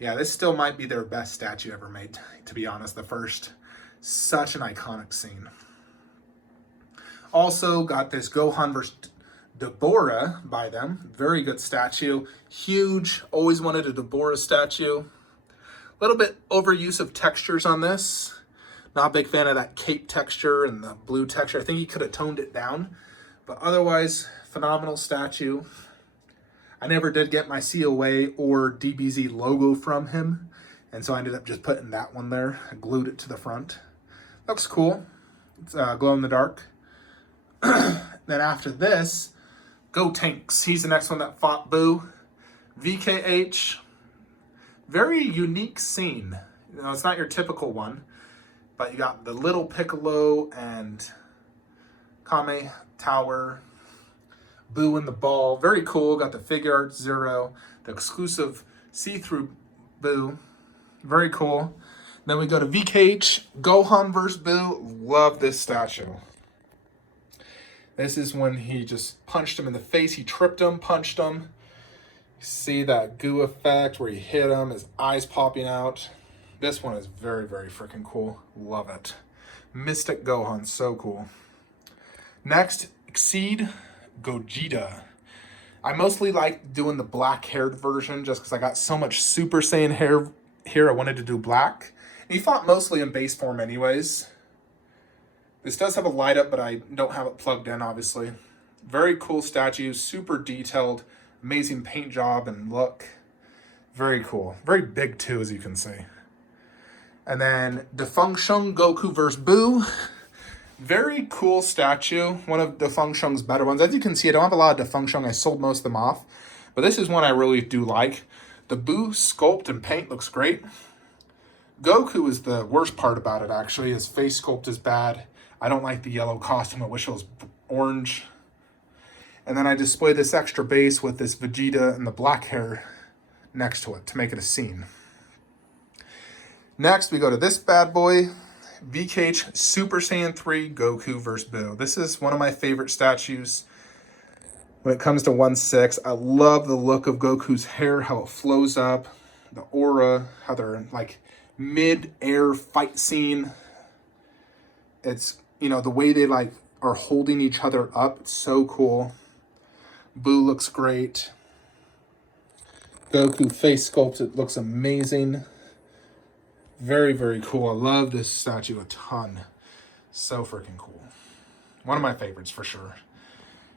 Yeah, this still might be their best statue ever made, to be honest, the first. Such an iconic scene. Also got this Gohan vs. Deborah by them. Very good statue. Huge. Always wanted a Deborah statue. A little bit overuse of textures on this. Not a big fan of that cape texture and the blue texture. I think he could have toned it down. But otherwise, phenomenal statue. I never did get my COA or DBZ logo from him. And so I ended up just putting that one there. I glued it to the front. Looks cool. It's glow in the dark. Then after this, Go Tanks. He's the next one that fought Boo. VKH. Very unique scene. You know, it's not your typical one. But you got the little Piccolo and Kame Tower. Boo in the ball. Very cool. Got the figure art Zero. The exclusive see-through Boo. Very cool. Then we go to Vkh Gohan Verse Boo. Love this statue. This is when he just punched him in the face. He tripped him, punched him. You see that goo effect where he hit him, his eyes popping out. This one is very, very freaking cool. Love it. Mystic Gohan, so cool. Next, Exceed Gogeta. I mostly like doing the black-haired version just because I got so much Super Saiyan hair here. I wanted to do black. And he fought mostly in base form anyways. This does have a light up, but I don't have it plugged in, obviously. Very cool statue, super detailed, amazing paint job and look. Very cool. Very big too, as you can see. And then Defunction Goku vs. Boo. Very cool statue. One of Defunction's better ones. As you can see, I don't have a lot of Defunction. I sold most of them off. But this is one I really do like. The Boo sculpt and paint looks great. Goku is the worst part about it, actually. His face sculpt is bad. I don't like the yellow costume. I wish it was orange. And then I display this extra base with this Vegeta and the black hair next to it to make it a scene. Next, we go to this bad boy. Vkh Super Saiyan 3 Goku vs. Boo. This is one of my favorite statues when it comes to 1/6. I love the look of Goku's hair, how it flows up, the aura, how they're like mid-air fight scene. It's, you know, the way they like are holding each other up. It's so cool. Boo looks great. Goku face sculpt, it looks amazing. Very, very cool. I love this statue a ton. So freaking cool. One of my favorites for sure.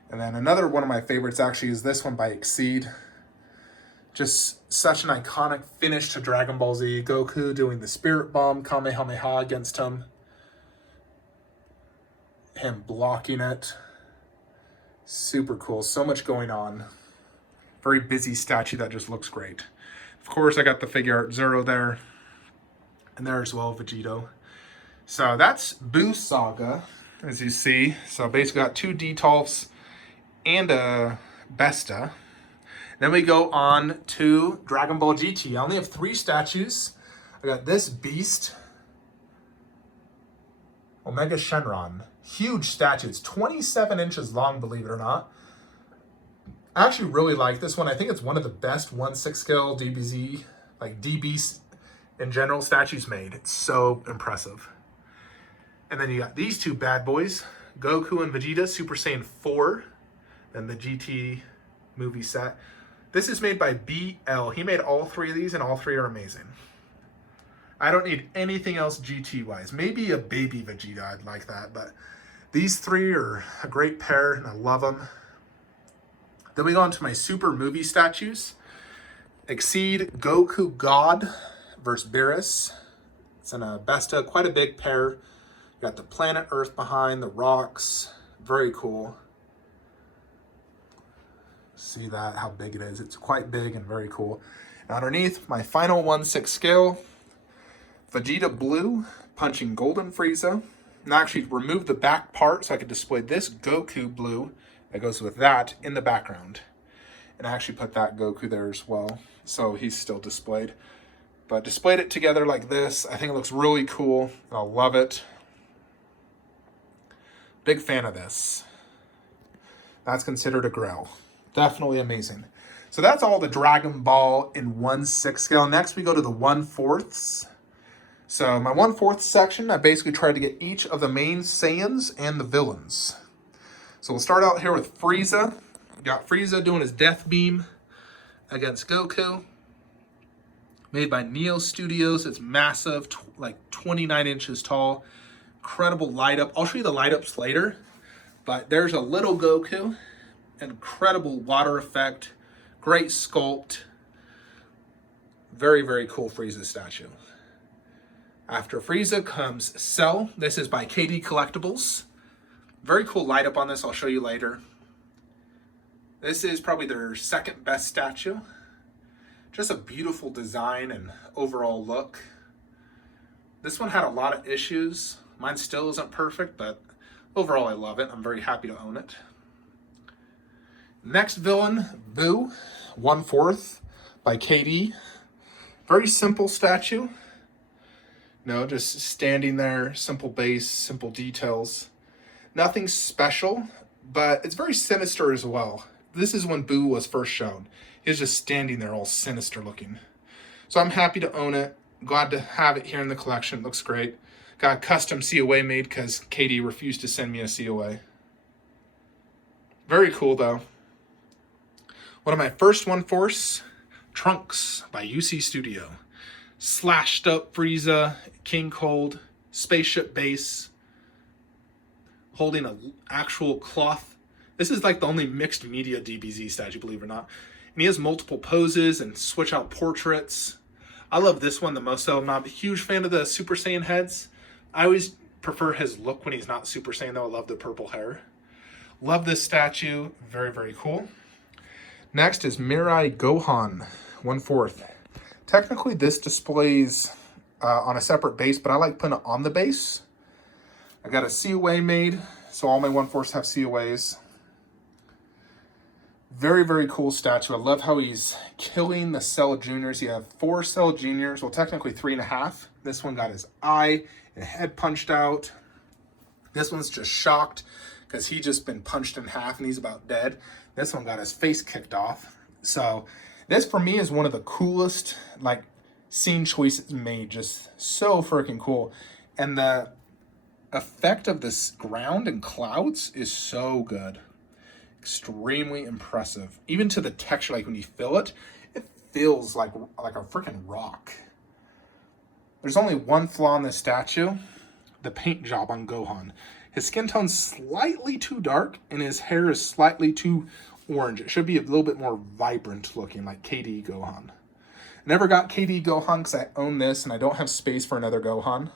And then another one of my favorites actually is this one by Exceed. Just such an iconic finish to Dragon Ball Z. Goku doing the Spirit Bomb Kamehameha against him. Him blocking it. Super cool. So much going on. Very busy statue that just looks great. Of course, I got the figure art Zero there. And there as well, Vegito. So that's Boo Saga, as you see. So basically got 2 Detolfs and a Besta. Then we go on to Dragon Ball GT. I only have 3 statues. I got this beast. Omega Shenron. Huge statue. It's 27 inches long, believe it or not. I actually really like this one. I think it's one of the best 1/6 scale DBZ, like DB in general, statues made. It's so impressive. And then you got these 2 bad boys, Goku and Vegeta, Super Saiyan 4, then the GT movie set. This is made by BL. He made all 3 of these, and all 3 are amazing. I don't need anything else GT-wise. Maybe a baby Vegeta, I'd like that, but these 3 are a great pair, and I love them. Then we go on to my super movie statues. Exceed Goku God versus Beerus. It's in a Besta, quite a big pair. You got the planet Earth behind, the rocks. Very cool. See that, how big it is. It's quite big and very cool. And underneath, my final 1/6 scale, Vegeta Blue punching Golden Frieza. And I actually removed the back part so I could display this Goku Blue that goes with that in the background. And I actually put that Goku there as well, so he's still displayed. But displayed it together like this. I think it looks really cool. I love it. Big fan of this. That's considered a Grail. Definitely amazing. So that's all the Dragon Ball in 1/6 scale. Next we go to the 1/4. So my 1/4 section, I basically tried to get each of the main Saiyans and the villains. So we'll start out here with Frieza. Got Frieza doing his death beam against Goku. Made by Neo Studios. It's massive, like 29 inches tall. Incredible light up. I'll show you the light ups later. But there's a little Goku. Incredible water effect. Great sculpt. Very, very cool Frieza statue. After Frieza comes Cell. This is by KD Collectibles. Very cool light up on this. I'll show you later. This is probably their second best statue. Just a beautiful design and overall look. This one had a lot of issues. Mine still isn't perfect, but overall I love it. I'm very happy to own it. Next villain, Boo, 1/4 by KD. Very simple statue. No, just standing there, simple base, simple details. Nothing special, but it's very sinister as well. This is when Boo was first shown. He was just standing there all sinister looking. So I'm happy to own it. Glad to have it here in the collection. It looks great. Got a custom COA made because KD refused to send me a COA. Very cool though. One of my first 1/4, Trunks by UC Studio. Slashed up Frieza, King Cold, spaceship base, holding an actual cloth. This is like the only mixed media DBZ statue, believe it or not. And he has multiple poses and switch out portraits. I love this one the most though. I'm not a huge fan of the Super Saiyan heads. I always prefer his look when he's not Super Saiyan though. I love the purple hair. Love this statue. Very, very cool. Next is Mirai Gohan, 1/4. Technically this displays on a separate base, but I like putting it on the base. I got a COA made, so all my 1/4s have COAs. Very, very cool statue. I love how he's killing the Cell Juniors. You have 4 Cell Juniors, well, technically 3.5. This one got his eye and head punched out. This one's just shocked because he just been punched in half and he's about dead. This one got his face kicked off. So this for me is one of the coolest like scene choices made. Just so freaking cool. And the effect of this ground and clouds is so good. Extremely impressive. Even to the texture, like when you feel it, it feels like a freaking rock. There's only one flaw in this statue, the paint job on Gohan. His skin tone's slightly too dark and his hair is slightly too orange. It should be a little bit more vibrant looking, like KD Gohan. Never got KD Gohan because I own this and I don't have space for another Gohan.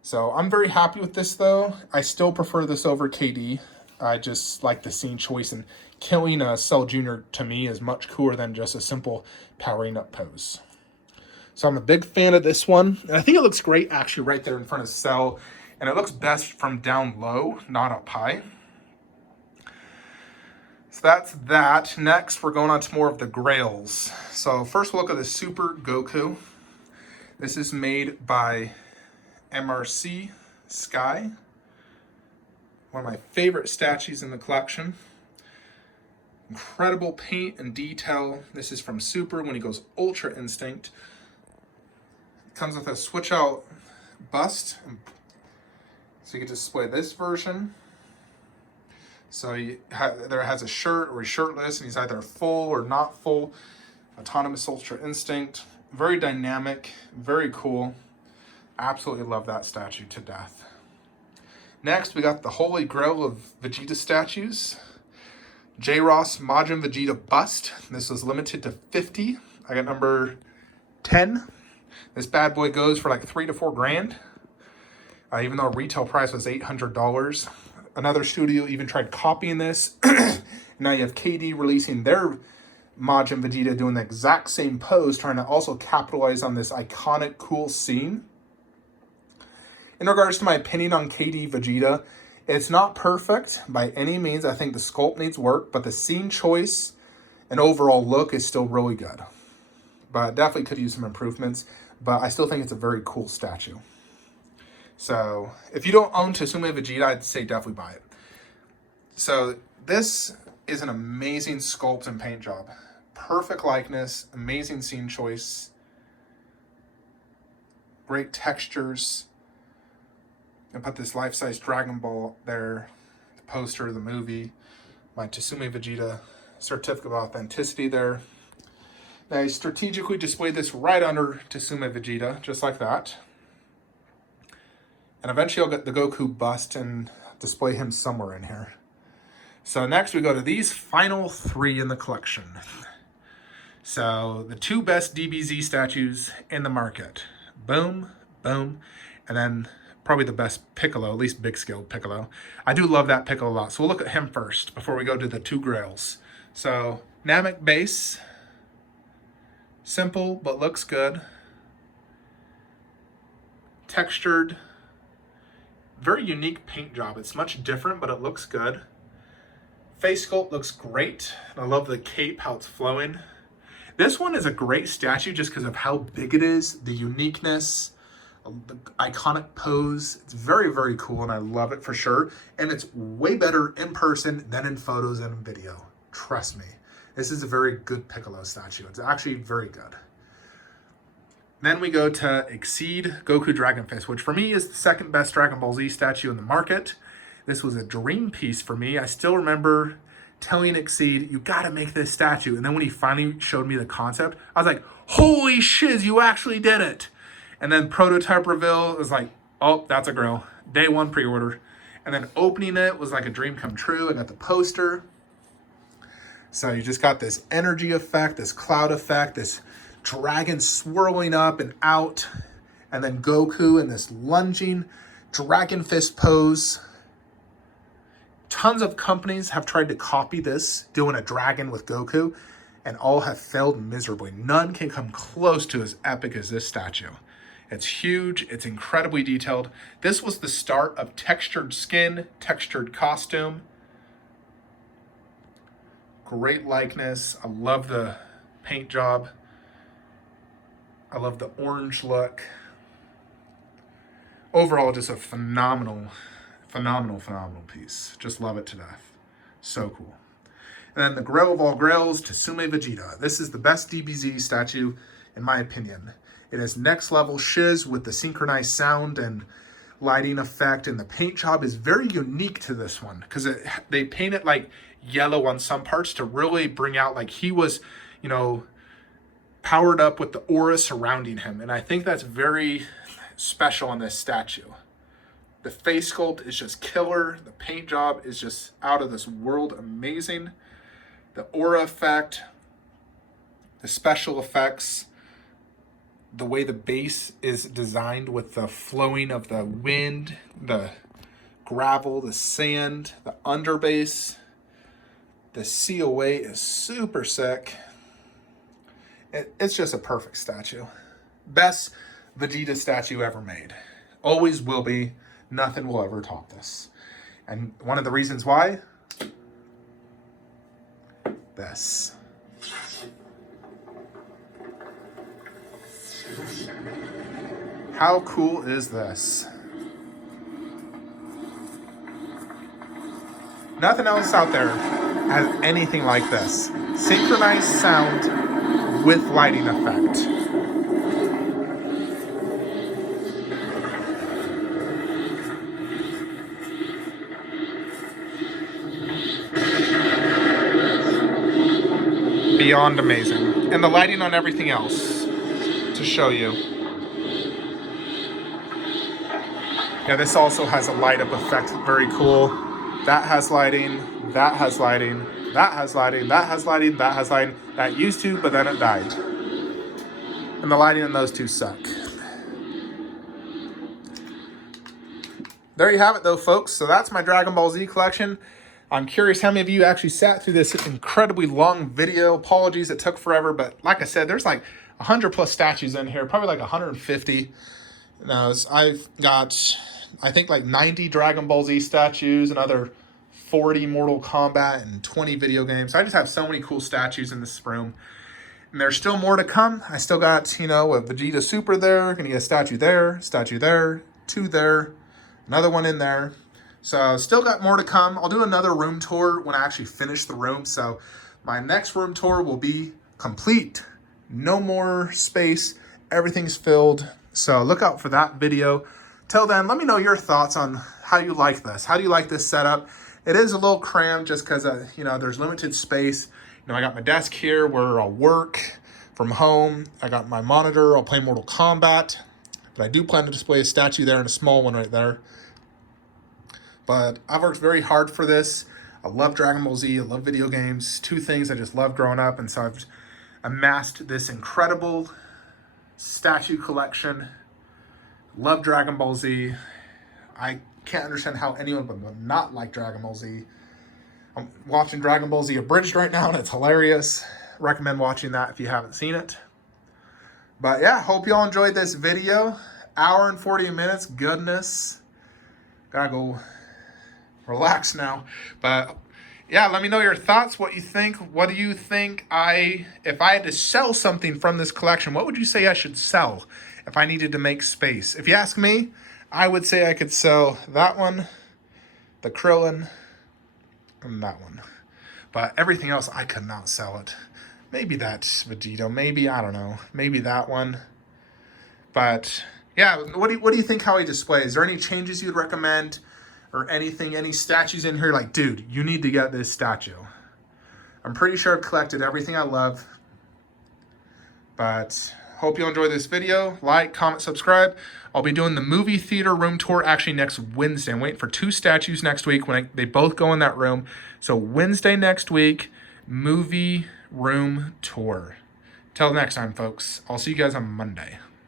So I'm very happy with this though. I still prefer this over KD. I just like the scene choice, and killing a Cell Jr. to me is much cooler than just a simple powering up pose. So I'm a big fan of this one. And I think it looks great actually right there in front of Cell. And it looks best from down low, not up high. So that's that. Next, we're going on to more of the Grails. So first we'll look at the Super Goku. This is made by Mrc Sky. One of my favorite statues in the collection. Incredible paint and detail. This is from Super when he goes Ultra Instinct. Comes with a switch out bust. So you can display this version. So there has a shirt or he's shirtless and he's either full or not full. Autonomous Ultra Instinct. Very dynamic, very cool. Absolutely love that statue to death. Next, we got the Holy Grail of Vegeta statues. J-Ross Majin Vegeta bust. This was limited to 50. I got number 10. This bad boy goes for like $3 to $4 grand. Even though retail price was $800. Another studio even tried copying this. Now you have KD releasing their Majin Vegeta doing the exact same pose, trying to also capitalize on this iconic, cool scene. In regards to my opinion on KD Vegeta, it's not perfect by any means. I think the sculpt needs work, but the scene choice and overall look is still really good. But definitely could use some improvements, but I still think it's a very cool statue. So if you don't own Tsume Vegeta, I'd say definitely buy it. So this is an amazing sculpt and paint job. Perfect likeness, amazing scene choice, great textures. And put this life-size Dragon Ball there. poster of the movie. My Tsume Vegeta certificate of authenticity there. Now I strategically displayed this right under Tsume Vegeta, just like that. And eventually I'll get the Goku bust and display him somewhere in here. So next we go to these final 3 in the collection. So the 2 best DBZ statues in the market. Boom, boom, and then probably the best Piccolo, at least big scale Piccolo. I do love that Piccolo a lot, so we'll look at him first before we go to the 2 grails. So Namek base, simple but looks good. Textured, very unique paint job. It's much different, but it looks good. Face sculpt looks great. I love the cape, how it's flowing. This one is a great statue just because of how big it is, the uniqueness, the iconic pose. It's very, very cool, and I love it for sure. And it's way better in person than in photos and in video. Trust me. This is a very good Piccolo statue. It's actually very good. Then we go to Exceed Goku Dragon Fist, which for me is the 2nd best Dragon Ball Z statue in the market. This was a dream piece for me. I still remember telling Exceed, you gotta make this statue. And then when he finally showed me the concept, I was like, holy shiz, you actually did it. And then prototype reveal was like, oh, that's a Grail. Day 1 pre-order. And then opening it was like a dream come true. I got the poster. So you just got this energy effect, this cloud effect, this dragon swirling up and out, and then Goku in this lunging dragon fist pose. Tons of companies have tried to copy this, doing a dragon with Goku, and all have failed miserably. None can come close to as epic as this statue. It's huge, it's incredibly detailed. This was the start of textured skin, textured costume. Great likeness. I love the paint job. I love the orange look. Overall, just a phenomenal piece. Just love it to death. So cool. And then the Grail of all grails, Tsume Vegeta. This is the best DBZ statue, in my opinion. It is next level shiz with the synchronized sound and lighting effect, and the paint job is very unique to this one because they paint it like yellow on some parts to really bring out like he was, you know, powered up with the aura surrounding him. And I think that's very special on this statue. The face sculpt is just killer. The paint job is just out of this world amazing. The aura effect, the special effects, the way the base is designed with the flowing of the wind, the gravel, the sand, the underbase. The COA is super sick. It's just a perfect statue. Best Vegeta statue ever made. Always will be. Nothing will ever top this. And one of the reasons why? This. How cool is this? Nothing else out there has anything like this. Synchronized sound with lighting effect. Beyond amazing. And the lighting on everything else to show you. Yeah, this also has a light up effect. Very cool. That has lighting. That has lighting. That has lighting. That has lighting. That has lighting. That used to, but then it died. And the lighting on those two suck. There you have it though, folks. So that's my Dragon Ball Z collection. I'm curious how many of you actually sat through this incredibly long video. Apologies, it took forever, but like I said, there's like 100 plus statues in here, probably like 150. Now, I've got, I think like 90 Dragon Ball Z statues, another 40 Mortal Kombat, and 20 video games. I just have so many cool statues in this room. And there's still more to come. I still got, you know, a Vegeta Super there, gonna get a statue there, two there, another one in there. So still got more to come. I'll do another room tour when I actually finish the room. So my next room tour will be complete. No more space. Everything's filled. So look out for that video. Till then, let me know your thoughts on how you like this. How do you like this setup? It is a little crammed just because, you know, there's limited space. You know, I got my desk here where I'll work from home. I got my monitor. I'll play Mortal Kombat. But I do plan to display a statue there and a small one right there. But I've worked very hard for this. I love Dragon Ball Z. I love video games. Two things I just loved growing up. And so I've amassed this incredible statue collection. Love Dragon Ball Z. I can't understand how anyone would not like Dragon Ball Z. I'm watching Dragon Ball Z Abridged right now, and it's hilarious. Recommend watching that if you haven't seen it. But yeah, hope you all enjoyed this video. Hour and 40 minutes, goodness. Gotta go relax now. But yeah, let me know your thoughts, what you think. What do you think if I had to sell something from this collection, what would you say I should sell if I needed to make space? If you ask me, I would say I could sell that one, the Krillin, and that one. But everything else, I could not sell it. Maybe that's Vegeta, maybe, I don't know, maybe that one. But yeah, what do you think how he displays? Is there any changes you'd recommend or anything, any statues in here like, dude, you need to get this statue? I'm pretty sure I've collected everything I love. But hope you enjoyed this video. Like, comment, subscribe. I'll be doing the movie theater room tour actually next Wednesday. I'm waiting for 2 statues next week when they both go in that room. So Wednesday next week, movie room tour. Till next time, folks. I'll see you guys on Monday.